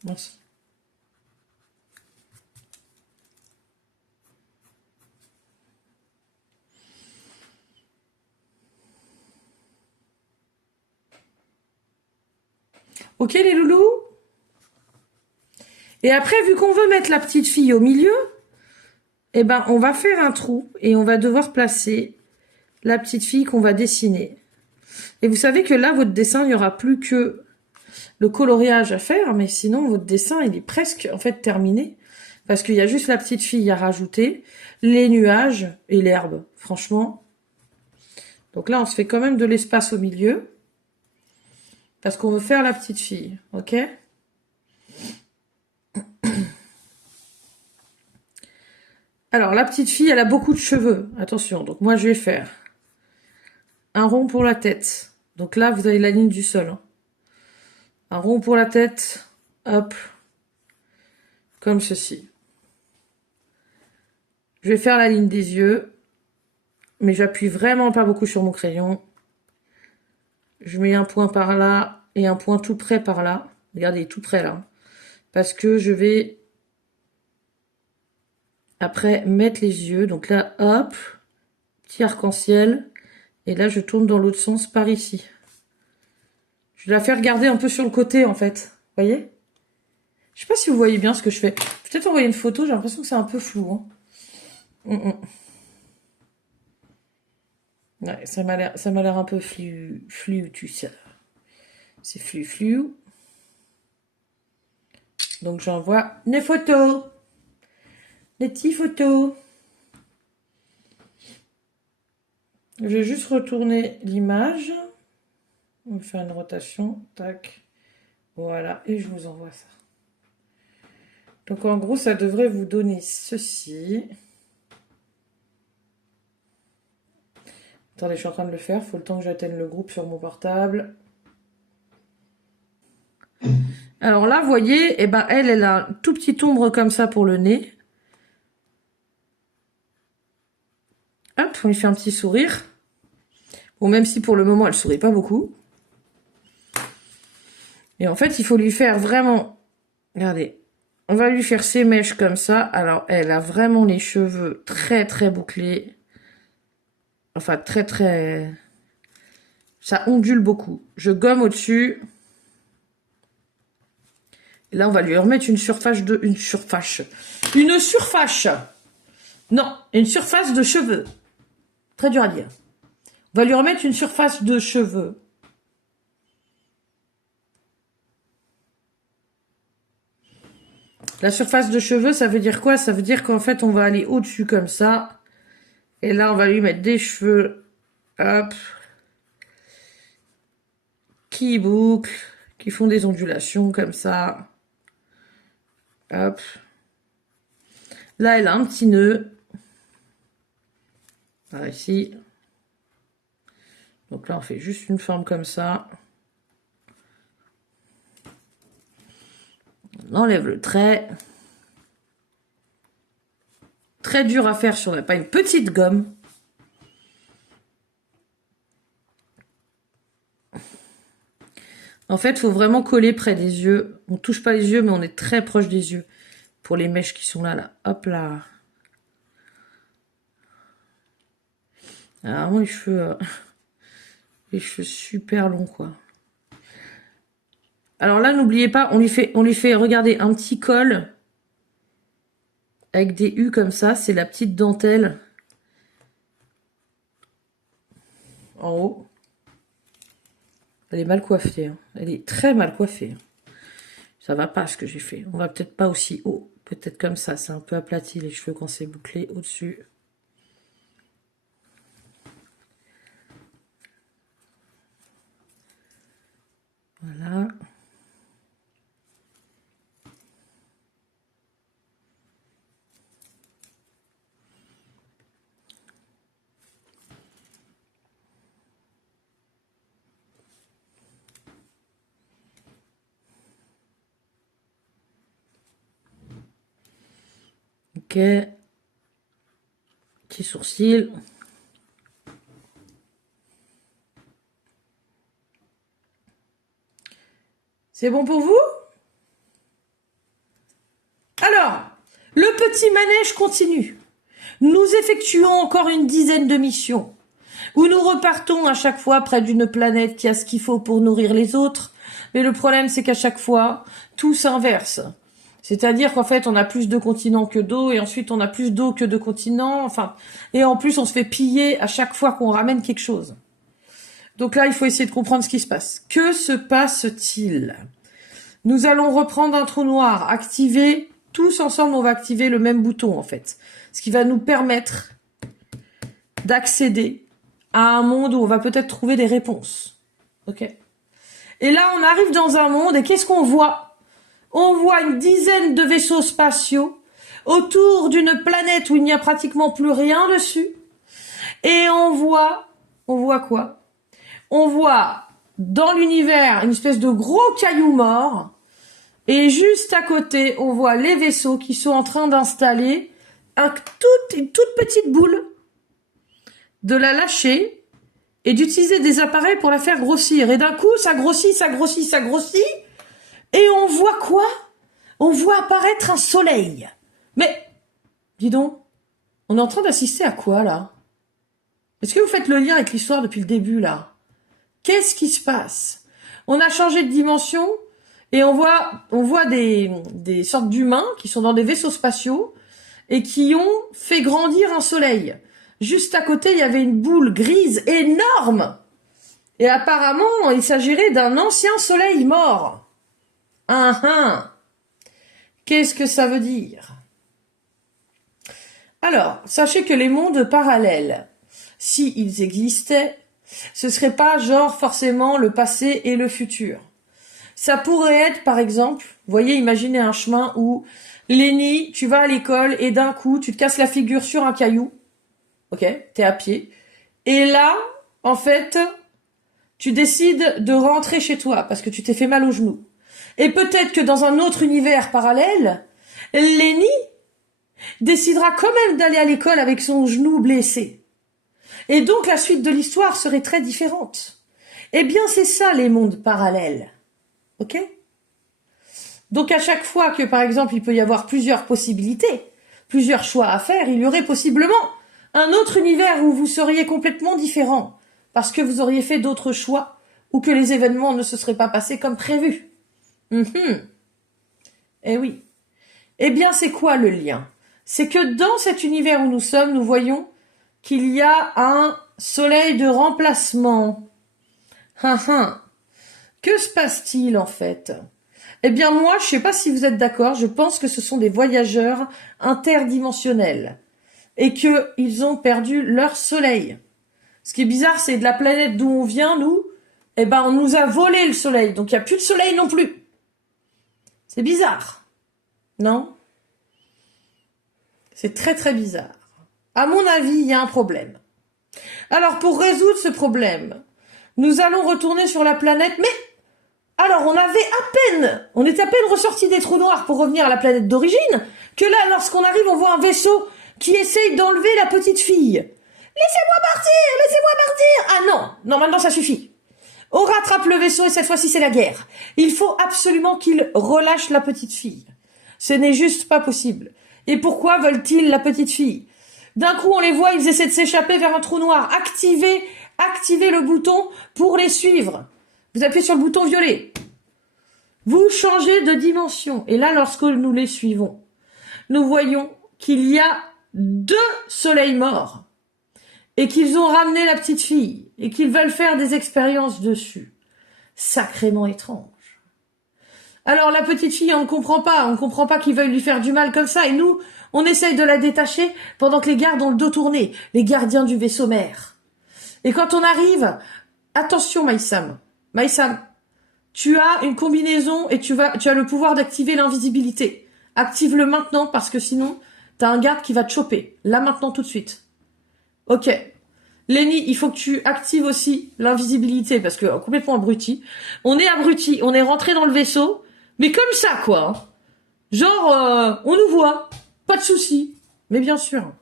Merci. Ok les loulous? Et après, vu qu'on veut mettre la petite fille au milieu, eh ben, on va faire un trou et on va devoir placer la petite fille qu'on va dessiner. Et vous savez que là, votre dessin, il n'y aura plus que le coloriage à faire, mais sinon, votre dessin, il est presque, en fait, terminé. Parce qu'il y a juste la petite fille à rajouter, les nuages et l'herbe, franchement. Donc là, on se fait quand même de l'espace au milieu. Parce qu'on veut faire la petite fille, ok? Alors, la petite fille, elle a beaucoup de cheveux. Attention, donc moi, je vais faire un rond pour la tête. Donc là, vous avez la ligne du sol. Hein. Un rond pour la tête, hop, comme ceci. Je vais faire la ligne des yeux, mais j'appuie vraiment pas beaucoup sur mon crayon. Je mets un point par là et un point tout près par là. Regardez, tout près là. Parce que je vais après mettre les yeux. Donc là, hop, petit arc-en-ciel. Et là, je tourne dans l'autre sens par ici. Je vais la faire garder un peu sur le côté en fait. Vous voyez? Je sais pas si vous voyez bien ce que je fais. Peut-être envoyer une photo, j'ai l'impression que c'est un peu flou. Hein. Ouais, ça m'a l'air un peu flou, tu sais. C'est flou. Donc j'envoie des photos. Des petites photos. Je vais juste retourner l'image. On va faire une rotation. Tac. Voilà. Et je vous envoie ça. Donc en gros, ça devrait vous donner ceci. Attendez, je suis en train de le faire. Faut le temps que j'atteigne le groupe sur mon portable. Alors là, vous voyez, eh ben, elle a un tout petit ombre comme ça pour le nez. Hop, on lui fait un petit sourire. Bon, même si pour le moment, elle sourit pas beaucoup. Et en fait, il faut lui faire vraiment... Regardez, on va lui faire ses mèches comme ça. Alors, elle a vraiment les cheveux très, très bouclés. Enfin, très, très... Ça ondule beaucoup. Je gomme au-dessus. Et là, on va lui remettre une surface de... Une surface. Non, une surface de cheveux. Très dur à dire. On va lui remettre une surface de cheveux. La surface de cheveux, ça veut dire quoi? Ça veut dire qu'en fait, on va aller au-dessus comme ça. Et là, on va lui mettre des cheveux, hop, qui bouclent, qui font des ondulations comme ça. Hop. Là, elle a un petit nœud. Par ici. Donc là, on fait juste une forme comme ça. On enlève le trait. très dur à faire si on n'a pas une petite gomme. En fait, il faut vraiment coller près des yeux. On touche pas les yeux, mais on est très proche des yeux. Pour les mèches qui sont là, là. Hop là. Ah, moi, les cheveux super longs, quoi. Alors là, n'oubliez pas, on lui fait, regardez, un petit col avec des U comme ça. C'est la petite dentelle en haut. Elle est mal coiffée. Hein. Elle est très mal coiffée. Ça va pas ce que j'ai fait. On va peut-être pas aussi haut. Peut-être comme ça. C'est un peu aplati les cheveux quand c'est bouclé au-dessus. Voilà. Ok. Petit sourcil. C'est bon pour vous? Alors, le petit manège continue. Nous effectuons encore une dizaine de missions, où nous repartons à chaque fois près d'une planète qui a ce qu'il faut pour nourrir les autres. Mais le problème, c'est qu'à chaque fois, tout s'inverse. C'est-à-dire qu'en fait, on a plus de continents que d'eau, et ensuite on a plus d'eau que de continents, enfin, et en plus on se fait piller à chaque fois qu'on ramène quelque chose. Donc là, il faut essayer de comprendre ce qui se passe. Que se passe-t-il? Nous allons reprendre un trou noir, activer, tous ensemble, on va activer le même bouton en fait. Ce qui va nous permettre d'accéder à un monde où on va peut-être trouver des réponses. Ok? Et là, on arrive dans un monde, et qu'est-ce qu'on voit? On voit une dizaine de vaisseaux spatiaux autour d'une planète où il n'y a pratiquement plus rien dessus. Et on voit quoi? On voit dans l'univers une espèce de gros caillou mort. Et juste à côté, on voit les vaisseaux qui sont en train d'installer une toute petite boule, de la lâcher et d'utiliser des appareils pour la faire grossir. Et d'un coup, ça grossit, ça grossit, ça grossit. Et on voit quoi? On voit apparaître un soleil. Mais, dis donc, on est en train d'assister à quoi, là? Est-ce que vous faites le lien avec l'histoire depuis le début, là? Qu'est-ce qui se passe? On a changé de dimension et on voit des sortes d'humains qui sont dans des vaisseaux spatiaux et qui ont fait grandir un soleil. Juste à côté, il y avait une boule grise énorme. Et apparemment, il s'agirait d'un ancien soleil mort. Qu'est-ce que ça veut dire? Alors, sachez que les mondes parallèles, s'ils existaient, ce serait pas genre forcément le passé et le futur. Ça pourrait être, par exemple, vous voyez, imaginez un chemin où, Lenny, tu vas à l'école et d'un coup, tu te casses la figure sur un caillou. Ok, t'es à pied. Et là, en fait, tu décides de rentrer chez toi parce que tu t'es fait mal au genou. Et peut-être que dans un autre univers parallèle, Lenny décidera quand même d'aller à l'école avec son genou blessé. Et donc la suite de l'histoire serait très différente. Eh bien, c'est ça les mondes parallèles. Ok? Donc à chaque fois que, par exemple, il peut y avoir plusieurs possibilités, plusieurs choix à faire, il y aurait possiblement un autre univers où vous seriez complètement différent, parce que vous auriez fait d'autres choix, ou que les événements ne se seraient pas passés comme prévu. Eh oui. Eh bien, c'est quoi le lien? C'est que dans cet univers où nous sommes, nous voyons qu'il y a un soleil de remplacement. Que se passe-t-il en fait? Eh bien moi, je sais pas si vous êtes d'accord, je pense que ce sont des voyageurs interdimensionnels et que ils ont perdu leur soleil. Ce qui est bizarre, c'est de la planète d'où on vient, nous, eh ben on nous a volé le soleil, donc il n'y a plus de soleil non plus. C'est bizarre, non? C'est très très bizarre. À mon avis, il y a un problème. Alors pour résoudre ce problème, nous allons retourner sur la planète, mais alors on était à peine ressortis des trous noirs pour revenir à la planète d'origine, que là, lorsqu'on arrive, on voit un vaisseau qui essaye d'enlever la petite fille. Laissez-moi partir, laissez-moi partir. Ah non, maintenant ça suffit. On rattrape le vaisseau et cette fois-ci c'est la guerre. Il faut absolument qu'il relâche la petite fille. Ce n'est juste pas possible. Et pourquoi veulent-ils la petite fille? D'un coup on les voit, ils essaient de s'échapper vers un trou noir. Activez le bouton pour les suivre. Vous appuyez sur le bouton violet. Vous changez de dimension. Et là, lorsque nous les suivons, nous voyons qu'il y a 2 soleils morts. Et qu'ils ont ramené la petite fille. Et qu'ils veulent faire des expériences dessus. Sacrément étrange. Alors, la petite fille, on ne comprend pas. On ne comprend pas qu'ils veuillent lui faire du mal comme ça. Et nous, on essaye de la détacher pendant que les gardes ont le dos tourné. Les gardiens du vaisseau mère. Et quand on arrive, attention Maïsam. Maïsam, tu as une combinaison et tu as le pouvoir d'activer l'invisibilité. Active-le maintenant parce que sinon, t'as un garde qui va te choper. Là maintenant tout de suite. Ok. Lenny, il faut que tu actives aussi l'invisibilité parce que complètement abruti. On est abruti, on est rentré dans le vaisseau, mais comme ça quoi. Genre, on nous voit, pas de souci. Mais bien sûr.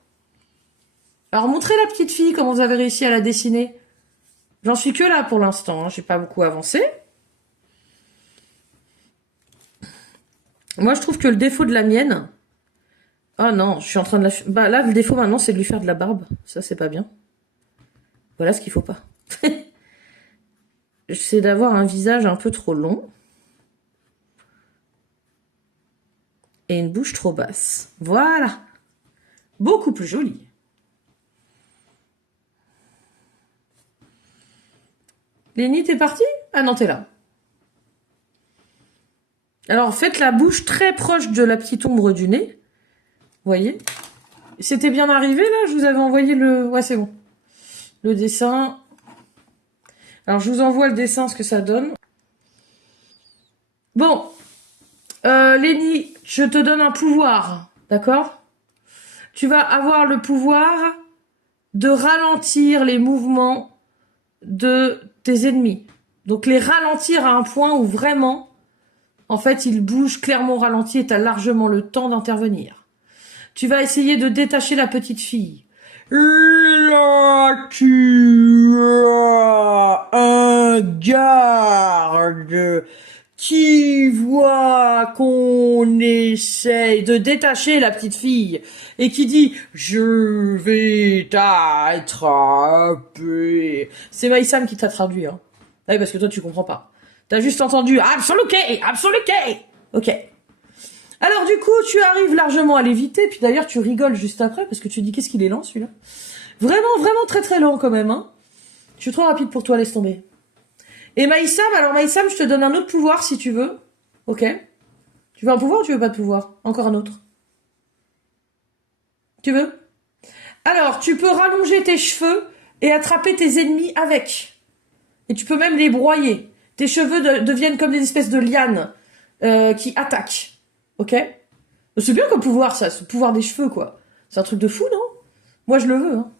Alors montrez la petite fille comment vous avez réussi à la dessiner. J'en suis que là pour l'instant, hein. J'ai pas beaucoup avancé. Moi je trouve que le défaut de la mienne... Ah non, je suis en train de la... Bah là le défaut maintenant c'est de lui faire de la barbe. Ça c'est pas bien. Voilà ce qu'il faut pas. C'est d'avoir un visage un peu trop long. Et une bouche trop basse. Voilà. Beaucoup plus jolie. Lenny, t'es partie? Ah non, t'es là. Alors, faites la bouche très proche de la petite ombre du nez. Vous voyez? C'était bien arrivé, là? Je vous avais envoyé le... Ouais, c'est bon. Le dessin. Alors, je vous envoie le dessin, ce que ça donne. Bon. Lenny, je te donne un pouvoir. D'accord? Tu vas avoir le pouvoir de ralentir les mouvements de tes ennemis. Donc, les ralentir à un point où vraiment... En fait, ils bougent clairement au ralenti et tu as largement le temps d'intervenir. Tu vas essayer de détacher la petite fille. Là, tu as un garde qui voit qu'on essaye de détacher la petite fille et qui dit « Je vais t'attraper ». C'est Maïsam qui t'a traduit, hein. Ah oui, parce que toi, tu comprends pas. T'as juste entendu « Absolument, absolument ». Ok. Alors du coup, tu arrives largement à l'éviter, puis d'ailleurs tu rigoles juste après, parce que tu dis « Qu'est-ce qu'il est lent celui-là ?» Vraiment, vraiment très très lent quand même, hein. Je suis trop rapide pour toi, laisse tomber. Et Maïsam, alors Maïsam, je te donne un autre pouvoir si tu veux. Ok. Tu veux un pouvoir ou tu veux pas de pouvoir? Encore un autre. Tu veux? Alors, tu peux rallonger tes cheveux et attraper tes ennemis avec. Et tu peux même les broyer. Tes cheveux deviennent comme des espèces de lianes qui attaquent. Ok? C'est bien comme pouvoir, ça, ce pouvoir des cheveux, quoi. C'est un truc de fou, non? Moi, je le veux, hein.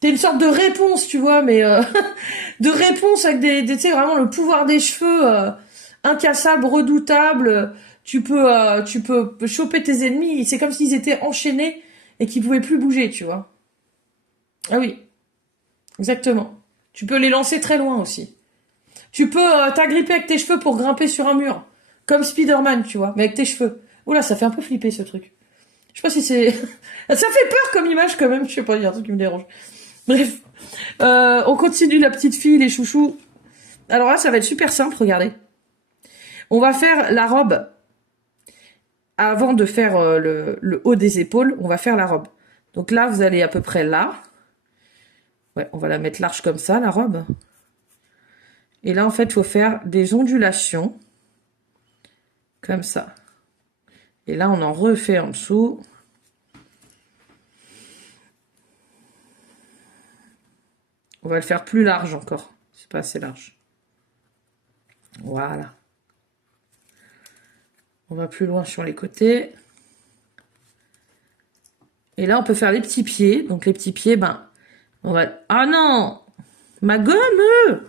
T'es une sorte de réponse, tu vois, mais... de réponse avec tu sais, vraiment le pouvoir des cheveux incassable, redoutable. Tu peux choper tes ennemis. C'est comme s'ils étaient enchaînés et qu'ils pouvaient plus bouger, tu vois. Ah oui. Exactement. Tu peux les lancer très loin aussi. Tu peux t'agripper avec tes cheveux pour grimper sur un mur. Comme Spider-Man, tu vois, mais avec tes cheveux. Oula, ça fait un peu flipper, ce truc. Je sais pas si c'est... ça fait peur comme image, quand même. Je sais pas, il y a un truc qui me dérange. Bref. On continue la petite fille, les chouchous. Alors là, ça va être super simple, regardez. On va faire la robe. Avant de faire le haut des épaules, on va faire la robe. Donc là, vous allez à peu près là. Ouais, on va la mettre large comme ça, la robe. Et là, en fait, il faut faire des ondulations. Comme ça. Et là, on en refait en dessous. On va le faire plus large encore. C'est pas assez large. Voilà. On va plus loin sur les côtés. Et là, on peut faire les petits pieds. Donc, les petits pieds, ben, on va... Ah non! Ma gomme!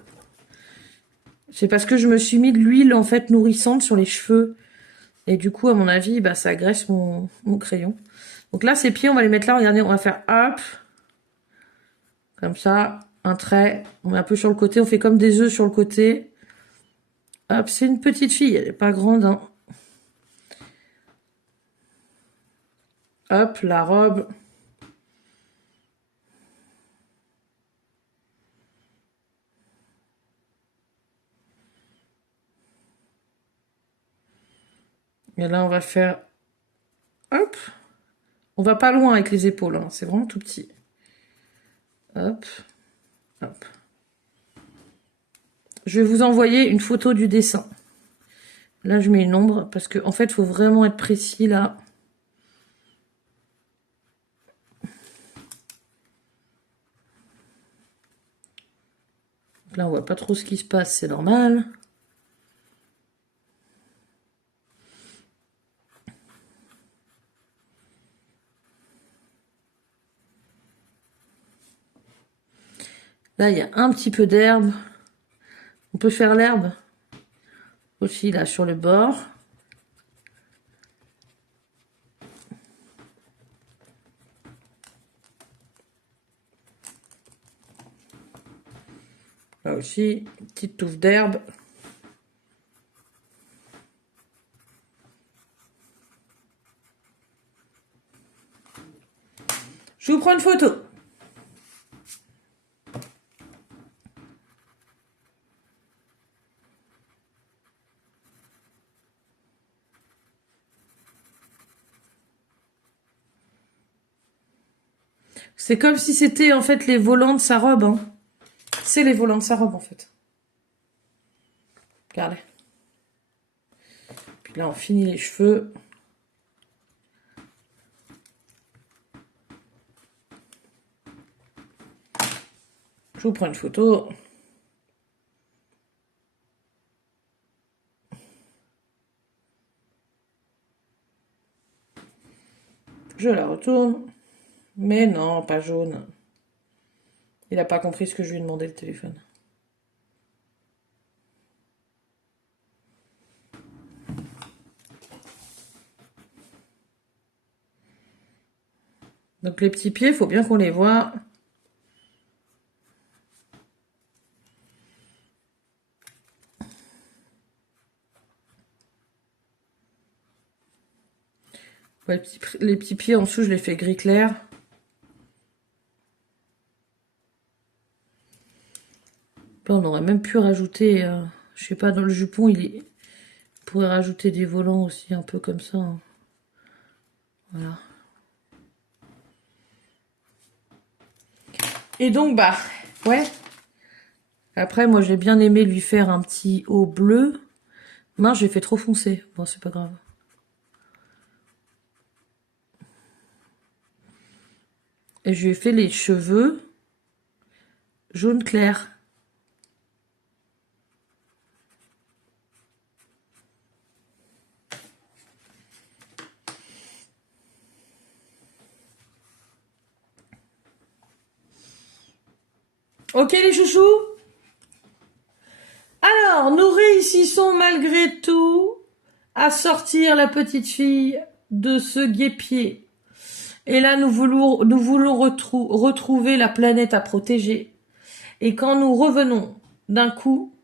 C'est parce que je me suis mis de l'huile, en fait, nourrissante sur les cheveux. Et du coup, à mon avis, bah, ça agresse mon crayon. Donc là, ces pieds, on va les mettre là. Regardez, on va faire hop. Comme ça, un trait. On met un peu sur le côté. On fait comme des œufs sur le côté. Hop, c'est une petite fille. Elle n'est pas grande, hein. Hop, la robe. Et là, on va faire... Hop. On va pas loin avec les épaules, hein. C'est vraiment tout petit. Hop. Hop. Je vais vous envoyer une photo du dessin. Là, je mets une ombre parce qu'en fait, il faut vraiment être précis, là. Là, on voit pas trop ce qui se passe, c'est normal. Là, il y a un petit peu d'herbe. On peut faire l'herbe aussi, là, sur le bord. Là aussi, une petite touffe d'herbe. Je vous prends une photo. C'est comme si c'était en fait les volants de sa robe. Hein. C'est les volants de sa robe en fait. Regardez. Puis là on finit les cheveux. Je vous prends une photo. Je la retourne. Mais non, pas jaune. Il n'a pas compris ce que je lui ai demandé le téléphone. Donc les petits pieds, il faut bien qu'on les voit. Ouais, les petits pieds en dessous, je les fais gris clair. Là, on aurait même pu rajouter, je sais pas, dans le jupon, on pourrait rajouter des volants aussi, un peu comme ça. Hein. Voilà. Et donc, bah, ouais. Après, moi, j'ai bien aimé lui faire un petit haut bleu. Mince, j'ai fait trop foncé. Bon, c'est pas grave. Et je lui ai fait les cheveux jaune clair. Ok les chouchous? Alors, nous réussissons malgré tout à sortir la petite fille de ce guêpier. Et là, nous voulons retrouver la planète à protéger. Et quand nous revenons d'un coup,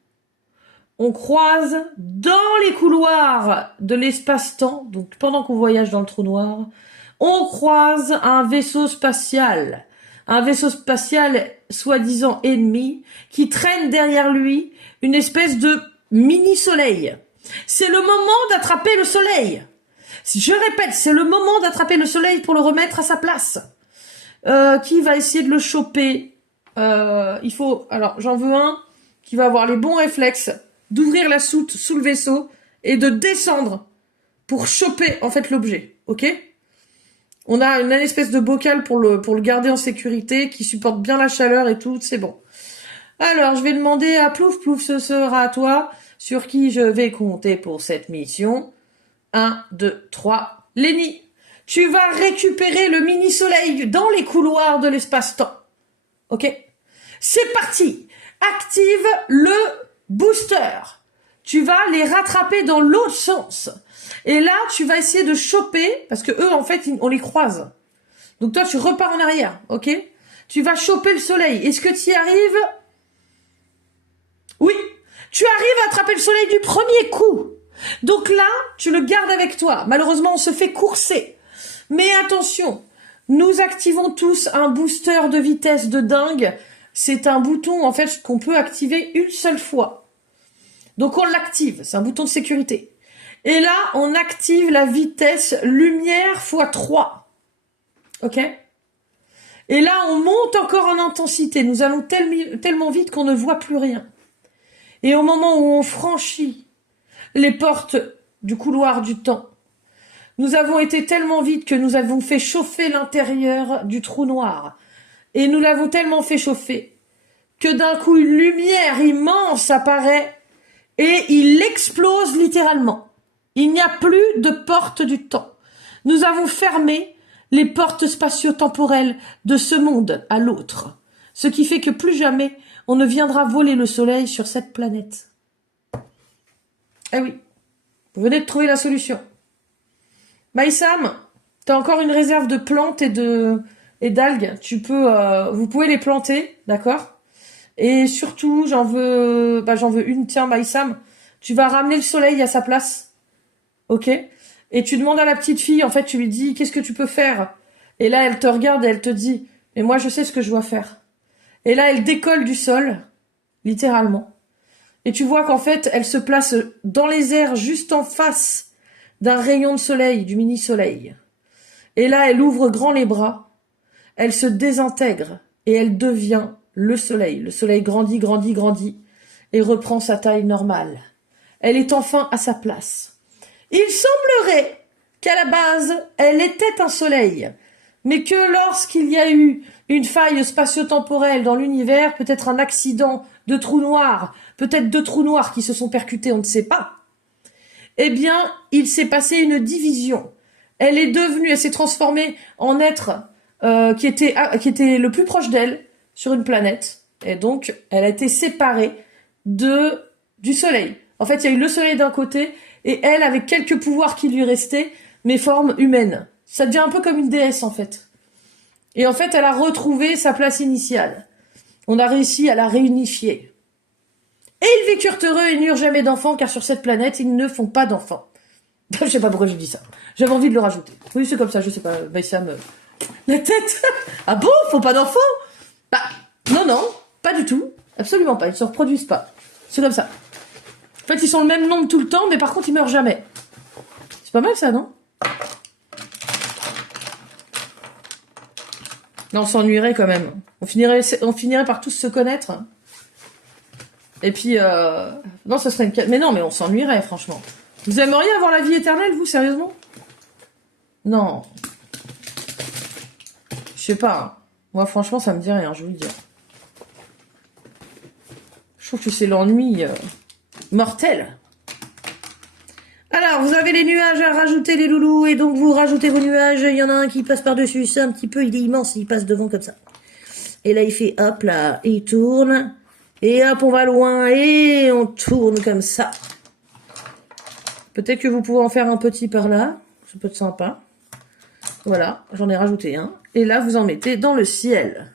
on croise dans les couloirs de l'espace-temps, donc pendant qu'on voyage dans le trou noir, on croise un vaisseau spatial. Un vaisseau spatial soi-disant ennemi qui traîne derrière lui une espèce de mini-soleil. C'est le moment d'attraper le soleil. Je répète, c'est le moment d'attraper le soleil pour le remettre à sa place. Qui va essayer de le choper? Il faut... Alors, j'en veux un qui va avoir les bons réflexes d'ouvrir la soute sous le vaisseau et de descendre pour choper, en fait, l'objet. Ok? On a une espèce de bocal pour le garder en sécurité, qui supporte bien la chaleur et tout, c'est bon. Alors, je vais demander à Plouf, Plouf, ce sera à toi, sur qui je vais compter pour cette mission. 1, 2, 3. Lenny, tu vas récupérer le mini-soleil dans les couloirs de l'espace-temps. Ok? C'est parti! Active le booster. tu vas les rattraper dans l'autre sens. Et là, tu vas essayer de choper, parce que eux, en fait, on les croise. Donc toi, tu repars en arrière, ok? Tu vas choper le soleil. Est-ce que tu y arrives? Oui, tu arrives à attraper le soleil du premier coup. Donc là, tu le gardes avec toi. Malheureusement, on se fait courser. Mais attention, nous activons tous un booster de vitesse de dingue. C'est un bouton, en fait, qu'on peut activer une seule fois. Donc on l'active, c'est un bouton de sécurité. Et là, on active la vitesse lumière x3. Ok? Et là, on monte encore en intensité. Nous allons tellement vite qu'on ne voit plus rien. Et au moment où on franchit les portes du couloir du temps, nous avons été tellement vite que nous avons fait chauffer l'intérieur du trou noir. Et nous l'avons tellement fait chauffer que d'un coup, une lumière immense apparaît et il explose littéralement. Il n'y a plus de porte du temps. Nous avons fermé les portes spatio-temporelles de ce monde à l'autre. Ce qui fait que plus jamais on ne viendra voler le soleil sur cette planète. Eh oui, vous venez de trouver la solution. Maïsam, t'as encore une réserve de plantes et d'algues. Vous pouvez les planter, d'accord? Et surtout, j'en veux une. Tiens, Maïsam, tu vas ramener le soleil à sa place, ok? Et tu demandes à la petite fille, en fait, tu lui dis, qu'est-ce que tu peux faire? Et là, elle te regarde et elle te dit, mais moi, je sais ce que je dois faire. Et là, elle décolle du sol, littéralement. Et tu vois qu'en fait, elle se place dans les airs juste en face d'un rayon de soleil, du mini-soleil. Et là, elle ouvre grand les bras, elle se désintègre et elle devient le soleil. Le soleil grandit, grandit, grandit et reprend sa taille normale. Elle est enfin à sa place. Il semblerait qu'à la base, elle était un soleil, mais que lorsqu'il y a eu une faille spatio-temporelle dans l'univers, peut-être un accident de trou noir, peut-être 2 trous noirs qui se sont percutés, on ne sait pas, eh bien, il s'est passé une division. Elle s'est transformée en être qui était le plus proche d'elle sur une planète, et donc elle a été séparée du soleil. En fait, il y a eu le soleil d'un côté, et elle, avec quelques pouvoirs qui lui restaient, mais forme humaine. Ça devient un peu comme une déesse, en fait. Et en fait, elle a retrouvé sa place initiale. On a réussi à la réunifier. Et ils vécurent heureux et n'eurent jamais d'enfants, car sur cette planète, ils ne font pas d'enfants. Je sais pas pourquoi je dis ça. J'avais envie de le rajouter. Oui, c'est comme ça, je sais pas. Baïsam, la tête. Ah bon, faut pas d'enfants? Bah, non, pas du tout. Absolument pas. Ils se reproduisent pas. C'est comme ça. En fait, ils sont le même nombre tout le temps, mais par contre, ils meurent jamais. C'est pas mal ça, non? Non, on s'ennuierait quand même. On finirait par tous se connaître. Et puis, non, ça serait mais non, mais on s'ennuierait, franchement. Vous aimeriez avoir la vie éternelle, vous, sérieusement? Non. Je sais pas. Hein. Moi, franchement, ça me dit rien, je vais vous le dire. Je trouve que c'est l'ennui mortel. Alors, vous avez les nuages à rajouter, les loulous, et donc vous rajoutez vos nuages. Il y en a un qui passe par-dessus, c'est un petit peu, il est immense, il passe devant comme ça. Et là, il fait hop, là, et il tourne. Et hop, on va loin, et on tourne comme ça. Peut-être que vous pouvez en faire un petit par là. Ça peut être sympa. Voilà, j'en ai rajouté un. Et là, vous en mettez dans le ciel.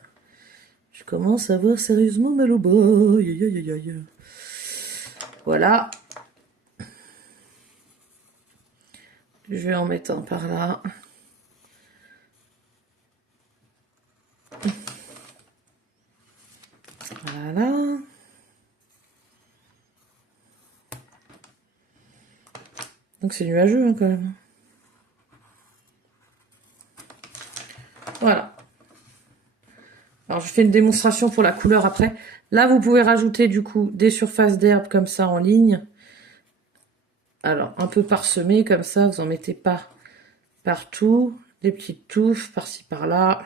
Je commence à avoir sérieusement mal au bas. Voilà. Je vais en mettre un par là. Voilà. Donc c'est nuageux hein, quand même. Voilà. Alors je fais une démonstration pour la couleur après. Là vous pouvez rajouter du coup des surfaces d'herbe comme ça en ligne. Alors un peu parsemé comme ça, vous en mettez pas partout. Des petites touffes par-ci par-là.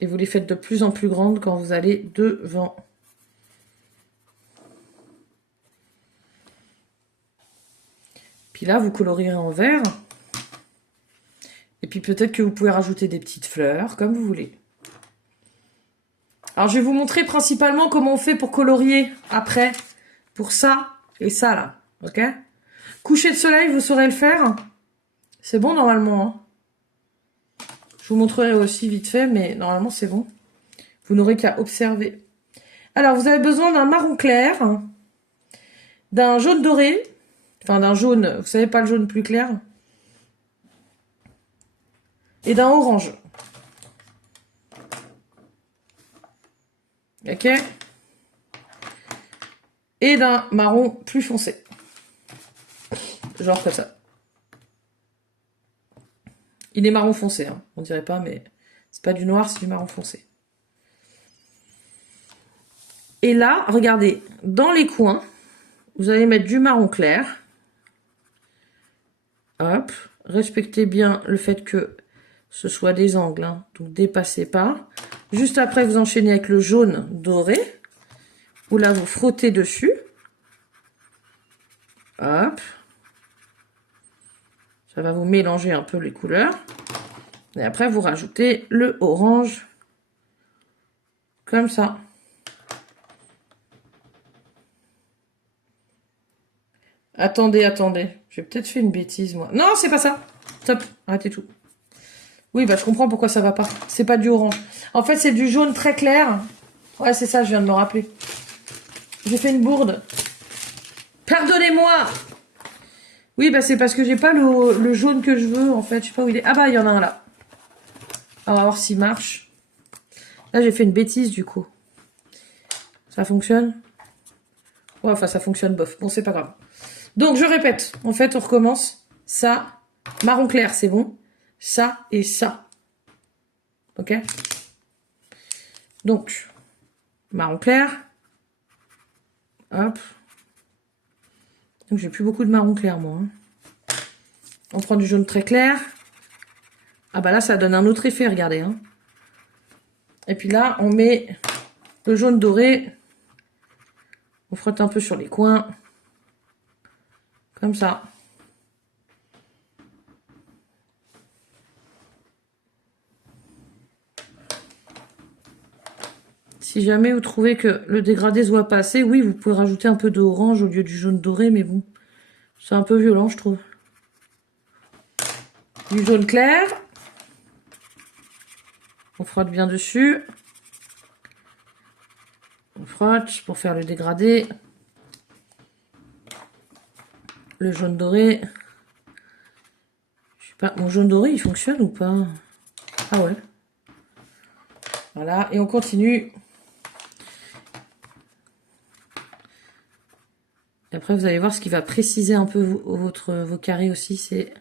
Et vous les faites de plus en plus grandes quand vous allez devant. Puis là, vous colorierez en vert. Et puis peut-être que vous pouvez rajouter des petites fleurs, comme vous voulez. Alors je vais vous montrer principalement comment on fait pour colorier après. Pour ça et ça là. Ok? Coucher de soleil, vous saurez le faire. C'est bon normalement. Hein, je vous montrerai aussi vite fait, mais normalement c'est bon. Vous n'aurez qu'à observer. Alors vous avez besoin d'un marron clair, d'un jaune doré, enfin d'un jaune, vous savez pas le jaune plus clair, et d'un orange. Ok? Et d'un marron plus foncé. Genre comme ça. Il est marron foncé, hein. On dirait pas, mais c'est pas du noir, c'est du marron foncé. Et là, regardez, dans les coins, vous allez mettre du marron clair. Hop, respectez bien le fait que ce soit des angles, hein, donc dépassez pas. Juste après, vous enchaînez avec le jaune doré, où là, vous frottez dessus. Hop. Ça va vous mélanger un peu les couleurs. Et après, vous rajoutez le orange. Comme ça. Attendez, attendez. J'ai peut-être fait une bêtise, moi. Non, c'est pas ça. Stop, arrêtez tout. Oui, bah je comprends pourquoi ça va pas. C'est pas du orange. En fait, c'est du jaune très clair. Ouais, c'est ça, je viens de me rappeler. J'ai fait une bourde. Pardonnez-moi. Oui, bah c'est parce que j'ai pas le jaune que je veux, en fait. Je sais pas où il est. Ah bah, il y en a un là. On va voir s'il marche. Là, j'ai fait une bêtise, du coup. Ça fonctionne? Ouais, enfin, ça fonctionne bof. Bon, c'est pas grave. Donc, je répète. En fait, on recommence. Ça, marron clair, c'est bon. Ça et ça. Ok? Donc, marron clair. Hop. Donc, j'ai plus beaucoup de marron clair, moi. Hein. On prend du jaune très clair. Ah bah là, ça donne un autre effet, regardez. Hein. Et puis là, on met le jaune doré. On frotte un peu sur les coins. Comme ça. Si jamais vous trouvez que le dégradé se voit pas assez, oui, vous pouvez rajouter un peu d'orange au lieu du jaune doré, mais bon, c'est un peu violent, je trouve. Du jaune clair. On frotte bien dessus. On frotte pour faire le dégradé. Le jaune doré. Je sais pas, mon jaune doré, il fonctionne ou pas? Ah ouais. Voilà, et on continue. Et après, vous allez voir ce qui va préciser un peu vos carrés aussi. C'est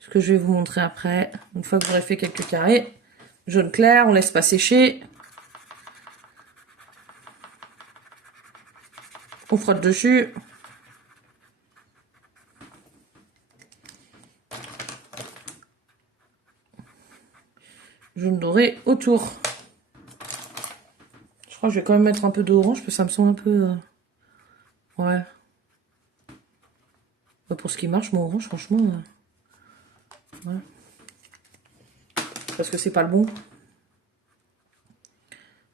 ce que je vais vous montrer après. Une fois que vous aurez fait quelques carrés. Jaune clair, on laisse pas sécher. On frotte dessus. Jaune doré autour. Je crois que je vais quand même mettre un peu d'orange parce que ça me semble un peu... Ouais. Pour ce qui marche, mon orange, franchement... Ouais. Parce que c'est pas le bon.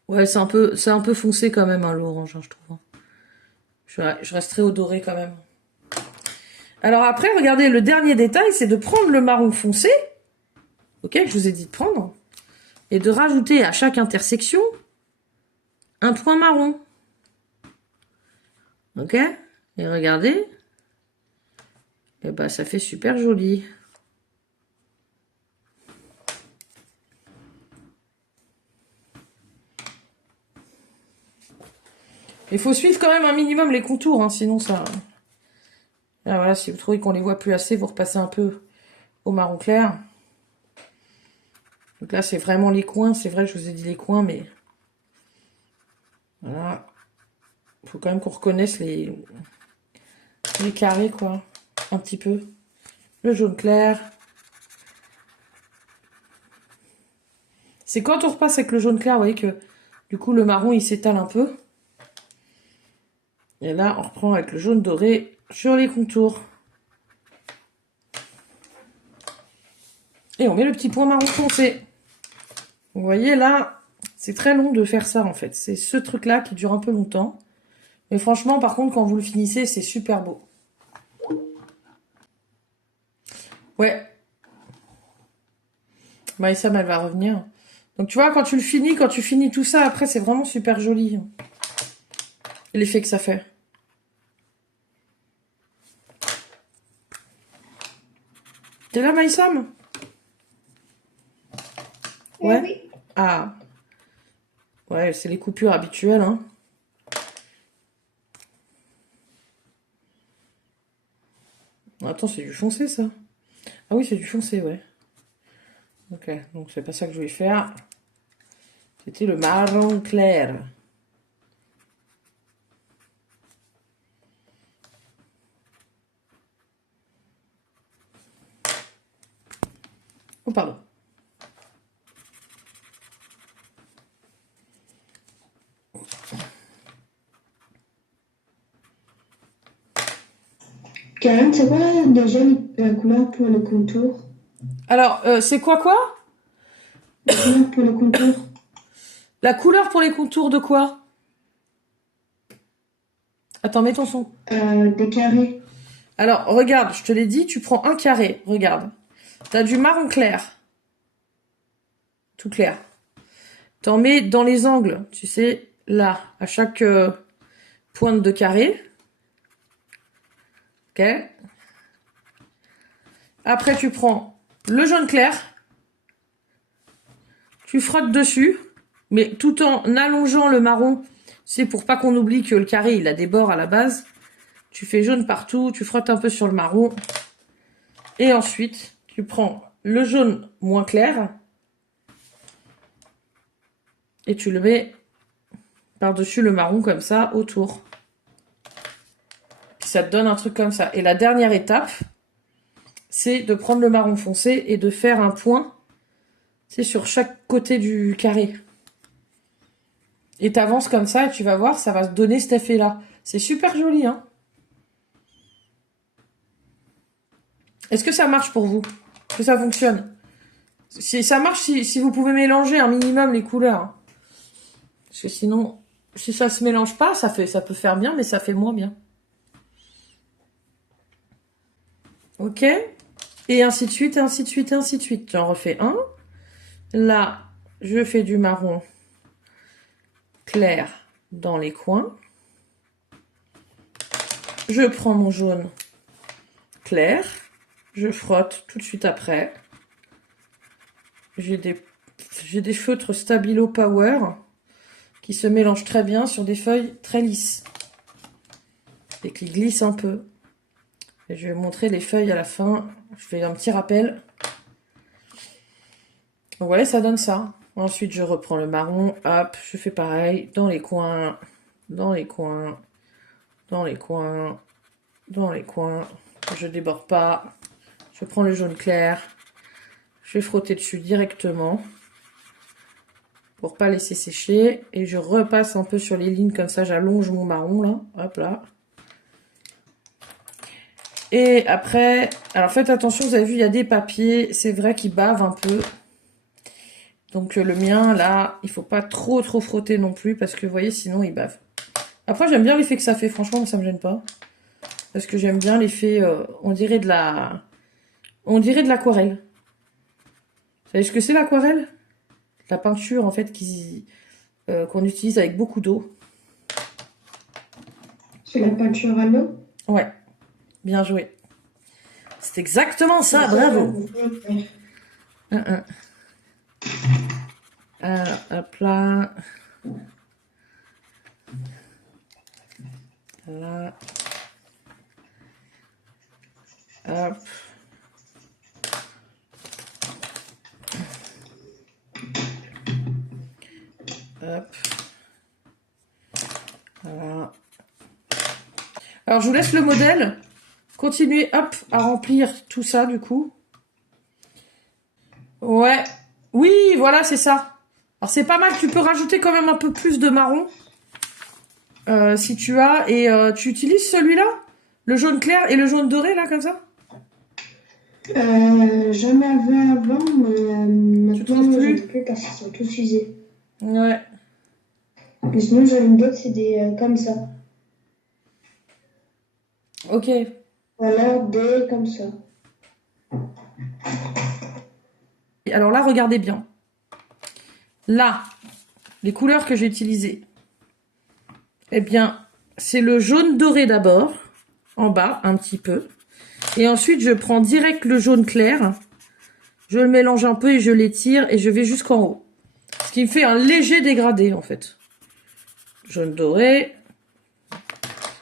Ouais, c'est un peu foncé quand même, hein, l'orange, hein, je trouve. Je resterai au doré quand même. Alors après, regardez, le dernier détail, c'est de prendre le marron foncé, ok, que je vous ai dit de prendre, et de rajouter à chaque intersection un point marron. Ok? Et regardez. Et bah, ça fait super joli. Il faut suivre quand même un minimum les contours, hein, sinon ça... Là, voilà, si vous trouvez qu'on les voit plus assez, vous repassez un peu au marron clair. Donc là, c'est vraiment les coins. C'est vrai, je vous ai dit les coins, mais... Voilà. Il faut quand même qu'on reconnaisse les carrés, quoi. Un petit peu. Le jaune clair. C'est quand on repasse avec le jaune clair, vous voyez que du coup, le marron, il s'étale un peu. Et là, on reprend avec le jaune doré sur les contours. Et on met le petit point marron foncé. Vous voyez là, c'est très long de faire ça en fait. C'est ce truc-là qui dure un peu longtemps. Mais franchement, par contre, quand vous le finissez, c'est super beau. Ouais. Maïsam, elle va revenir. Donc tu vois, quand tu finis tout ça, après, c'est vraiment super joli. L'effet que ça fait. T'es là, Maïsam? Ouais. Oui. Ah. Ouais, c'est les coupures habituelles, hein. Attends, c'est du foncé, ça. Ah oui, c'est du foncé, ouais. Ok, donc c'est pas ça que je voulais faire. C'était le marron clair. Oh, pardon. Karen, c'est quoi déjà la couleur pour le contour? Alors, c'est quoi? La couleur pour le contour? La couleur pour les contours de quoi? Attends, mets ton son. Des carrés. Alors, regarde, je te l'ai dit, tu prends un carré, regarde. T'as du marron clair. Tout clair. T'en mets dans les angles, tu sais, là, à chaque pointe de carré. Ok. Après, tu prends le jaune clair. Tu frottes dessus, mais tout en allongeant le marron. C'est pour pas qu'on oublie que le carré, il a des bords à la base. Tu fais jaune partout, tu frottes un peu sur le marron. Et ensuite, tu prends le jaune moins clair. Et tu le mets par-dessus le marron comme ça, autour. Puis ça te donne un truc comme ça. Et la dernière étape, c'est de prendre le marron foncé et de faire un point, c'est sur chaque côté du carré. Et t'avances comme ça et tu vas voir, ça va te donner cet effet-là. C'est super joli, hein. Est-ce que ça marche pour vous? Est-ce que ça fonctionne? Si ça marche, si vous pouvez mélanger un minimum les couleurs. Hein. Parce que sinon, si ça se mélange pas, ça peut faire bien, mais ça fait moins bien. Ok? Et ainsi de suite, ainsi de suite, ainsi de suite. J'en refais un. Là, je fais du marron clair dans les coins. Je prends mon jaune clair. Je frotte tout de suite après. J'ai des feutres Stabilo Power qui se mélangent très bien sur des feuilles très lisses et qui glissent un peu. Et je vais vous montrer les feuilles à la fin. Je fais un petit rappel. Donc voilà, ça donne ça. Ensuite, je reprends le marron. Hop, je fais pareil dans les coins, dans les coins, dans les coins, dans les coins. Je déborde pas. Je prends le jaune clair. Je vais frotter dessus directement pour pas laisser sécher. Et je repasse un peu sur les lignes comme ça. J'allonge mon marron là. Hop là. Et après, alors faites attention, vous avez vu, il y a des papiers. C'est vrai qu'ils bavent un peu. Donc le mien, là, il faut pas trop frotter non plus parce que vous voyez, sinon il bave. Après, j'aime bien l'effet que ça fait. Franchement, ça me gêne pas. Parce que j'aime bien l'effet, on dirait de l'aquarelle. Vous savez ce que c'est l'aquarelle? La peinture, en fait, qu'on utilise avec beaucoup d'eau. C'est la peinture à l'eau? Ouais, bien joué. C'est exactement ça, bravo. Alors, hop là. Là. Hop. Hop. Voilà. Alors, je vous laisse le modèle. Continuez, hop, à remplir tout ça, du coup. Ouais. Oui, voilà, c'est ça. Alors, c'est pas mal. Tu peux rajouter quand même un peu plus de marron. Si tu as. Et tu utilises celui-là? Le jaune clair et le jaune doré, là, comme ça? J'en avais avant, mais Tu trouves maintenant, j'en plus? ai plus parce qu'ils sont tous usés. Ouais. Mais sinon, j'en ai d'autres, c'est des comme ça. Ok. Voilà, des comme ça. Alors là, regardez bien. Là, les couleurs que j'ai utilisées. Eh bien, c'est le jaune doré d'abord, en bas, un petit peu. Et ensuite, je prends direct le jaune clair. Je le mélange un peu et je l'étire et je vais jusqu'en haut. Ce qui me fait un léger dégradé, en fait. Jaune doré.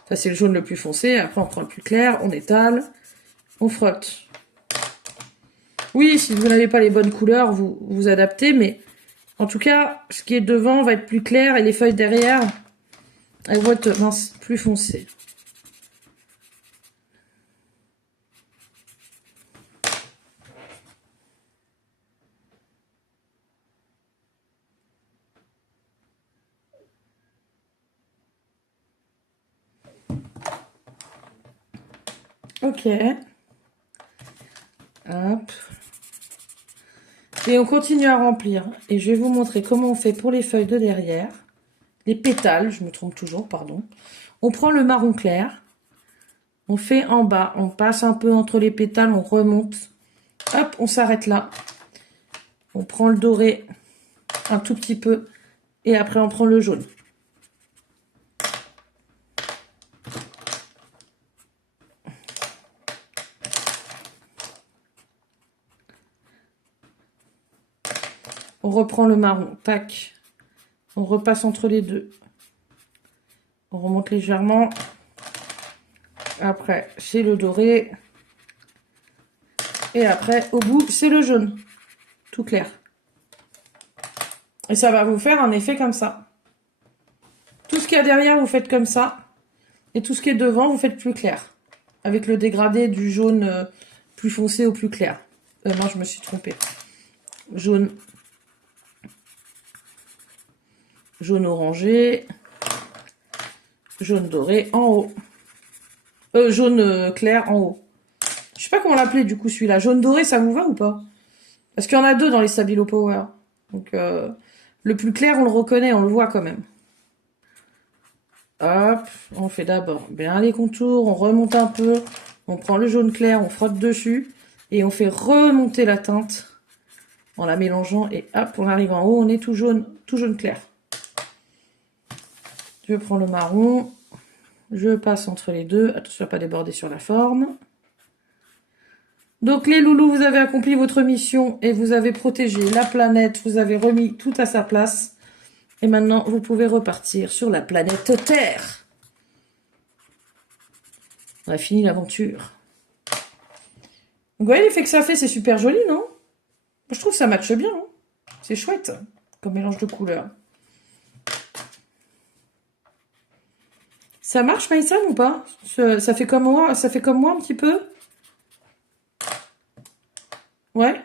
Ça, c'est le jaune le plus foncé. Après, on prend le plus clair, on étale, on frotte. Oui, si vous n'avez pas les bonnes couleurs, vous vous adaptez, mais en tout cas, ce qui est devant va être plus clair et les feuilles derrière, elles vont être mince, plus foncées. Ok. Hop. Et on continue à remplir. Et je vais vous montrer comment on fait pour les feuilles de derrière. Les pétales, je me trompe toujours, pardon. On prend le marron clair. On fait en bas. On passe un peu entre les pétales, on remonte. Hop, on s'arrête là. On prend le doré un tout petit peu. Et après, on prend le jaune. On reprend le marron, tac. On repasse entre les deux. On remonte légèrement. Après, c'est le doré. Et après, au bout, c'est le jaune. Tout clair. Et ça va vous faire un effet comme ça. Tout ce qu'il y a derrière, vous faites comme ça. Et tout ce qui est devant, vous faites plus clair. Avec le dégradé du jaune plus foncé au plus clair. Non, je me suis trompée. Jaune. Jaune orangé. Jaune doré en haut. Jaune clair en haut. Je sais pas comment l'appeler du coup celui-là. Jaune doré, ça vous va ou pas? Parce qu'il y en a deux dans les Stabilo Power. Donc le plus clair, on le reconnaît, on le voit quand même. Hop, on fait d'abord bien les contours, on remonte un peu, on prend le jaune clair, on frotte dessus et on fait remonter la teinte en la mélangeant et hop, on arrive en haut, on est tout jaune clair. Je prends le marron, je passe entre les deux, attention à pas déborder sur la forme. Donc les loulous, vous avez accompli votre mission et vous avez protégé la planète, vous avez remis tout à sa place. Et maintenant, vous pouvez repartir sur la planète Terre. On a fini l'aventure. Vous voyez l'effet que ça fait, c'est super joli, non? Je trouve que ça matche bien. Hein, c'est chouette, comme mélange de couleurs. Ça marche, Maïsam, ou pas? Ça fait comme moi un petit peu? Ouais.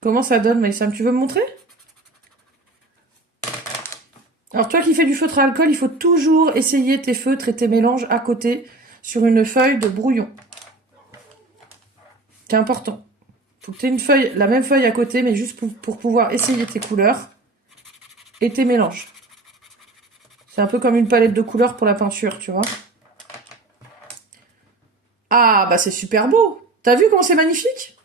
Comment ça donne, Maïsam? Tu veux me montrer? Alors toi qui fais du feutre à alcool, il faut toujours essayer tes feutres et tes mélanges à côté sur une feuille de brouillon. C'est important. Faut que tu aies la même feuille à côté, mais juste pour pouvoir essayer tes couleurs et tes mélanges. C'est un peu comme une palette de couleurs pour la peinture, tu vois. Ah, bah c'est super beau. T'as vu comment c'est magnifique?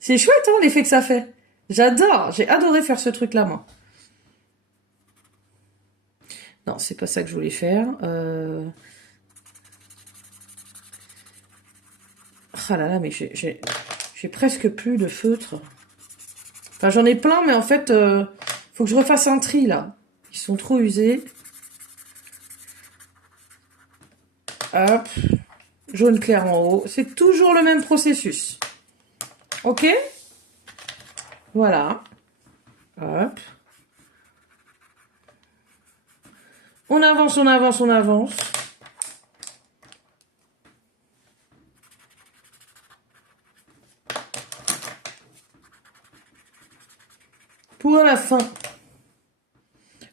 C'est chouette, hein, l'effet que ça fait. J'adore, j'ai adoré faire ce truc-là, moi. Non, c'est pas ça que je voulais faire. Ah là là, mais j'ai presque plus de feutre. Enfin, j'en ai plein, mais en fait, faut que je refasse un tri, là. Ils sont trop usés. Hop. Jaune clair en haut. C'est toujours le même processus. Ok? Voilà. Hop. On avance, on avance, on avance. Pour à la fin,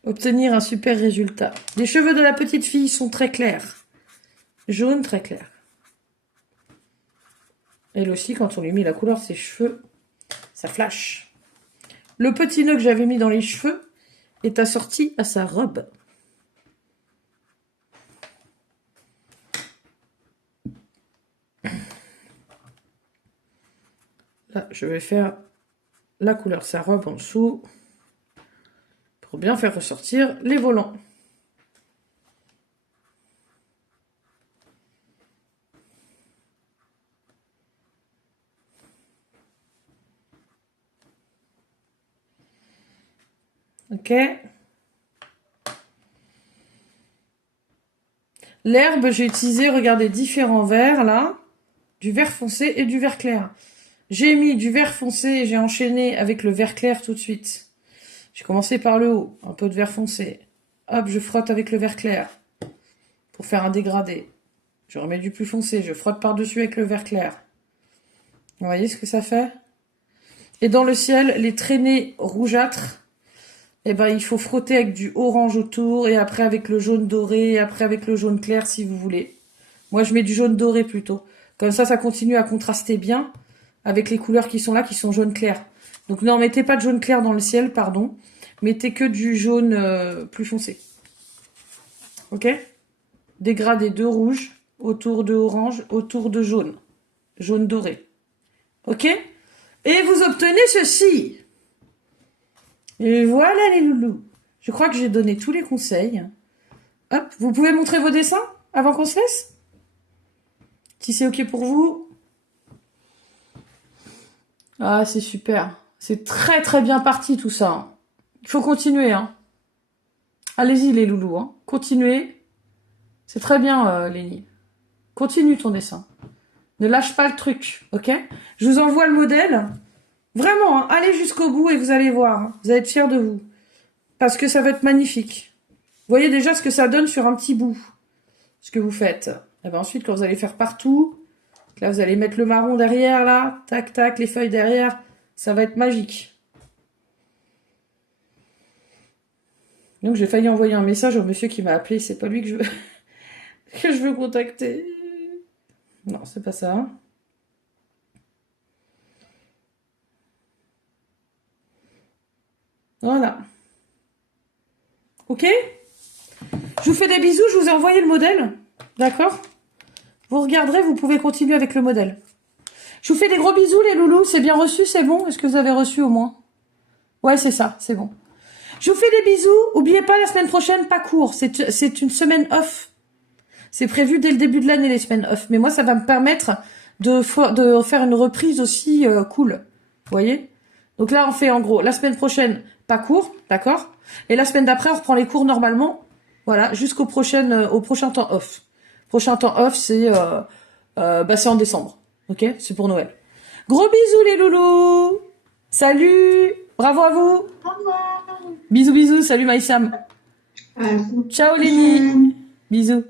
obtenir un super résultat. Les cheveux de la petite fille sont très clairs. Jaune très clair. Elle aussi, quand on lui met la couleur de ses cheveux, ça flash. Le petit nœud que j'avais mis dans les cheveux est assorti à sa robe. Là, je vais faire la couleur de sa robe en dessous pour bien faire ressortir les volants. Ok. L'herbe, j'ai utilisé, regardez, différents verts là, du vert foncé et du vert clair. J'ai mis du vert foncé et j'ai enchaîné avec le vert clair tout de suite. J'ai commencé par le haut, un peu de vert foncé. Hop, je frotte avec le vert clair pour faire un dégradé. Je remets du plus foncé, je frotte par-dessus avec le vert clair. Vous voyez ce que ça fait? Et dans le ciel, les traînées rougeâtres, eh ben, il faut frotter avec du orange autour, et après avec le jaune doré, et après avec le jaune clair si vous voulez. Moi, je mets du jaune doré plutôt. Comme ça continue à contraster bien avec les couleurs qui sont là, qui sont jaune clair. Donc non, mettez pas de jaune clair dans le ciel, pardon. Mettez que du jaune plus foncé. Ok? Dégradé de rouge, autour de orange, autour de jaune. Jaune doré. Ok? Et vous obtenez ceci. Et voilà les loulous. Je crois que j'ai donné tous les conseils. Hop, vous pouvez montrer vos dessins avant qu'on se laisse? Si c'est ok pour vous. Ah, c'est super. C'est très très bien parti tout ça. Il faut continuer. Hein. Allez-y les loulous. Hein. Continuez. C'est très bien, Lénie. Continue ton dessin. Ne lâche pas le truc, ok? Je vous envoie le modèle. Vraiment, hein, allez jusqu'au bout et vous allez voir. Hein. Vous allez être fiers de vous. Parce que ça va être magnifique. Vous voyez déjà ce que ça donne sur un petit bout. Ce que vous faites. Et ben ensuite, quand vous allez faire partout, là, vous allez mettre le marron derrière, là. Tac, tac, les feuilles derrière. Ça va être magique. Donc, j'ai failli envoyer un message au monsieur qui m'a appelé. C'est pas lui que je veux, que je veux contacter. Non, c'est pas ça. Voilà. Ok? Je vous fais des bisous, je vous ai envoyé le modèle. D'accord? Vous regarderez, vous pouvez continuer avec le modèle. Je vous fais des gros bisous les loulous, c'est bien reçu, c'est bon? Est-ce que vous avez reçu au moins? Ouais, c'est ça, c'est bon. Je vous fais des bisous, oubliez pas la semaine prochaine, pas court, c'est une semaine off. C'est prévu dès le début de l'année les semaines off, mais moi ça va me permettre de faire une reprise aussi cool. Vous voyez? Donc là on fait en gros la semaine prochaine pas court, d'accord? Et la semaine d'après on reprend les cours normalement, voilà, jusqu'au au prochain temps off. Prochain temps off c'est c'est en décembre, ok? C'est pour Noël. Gros bisous les loulous. Salut, bravo à vous. Au revoir. Bisous bisous, salut Maïsam. À la Ciao prochaine. Lénie. Bisous.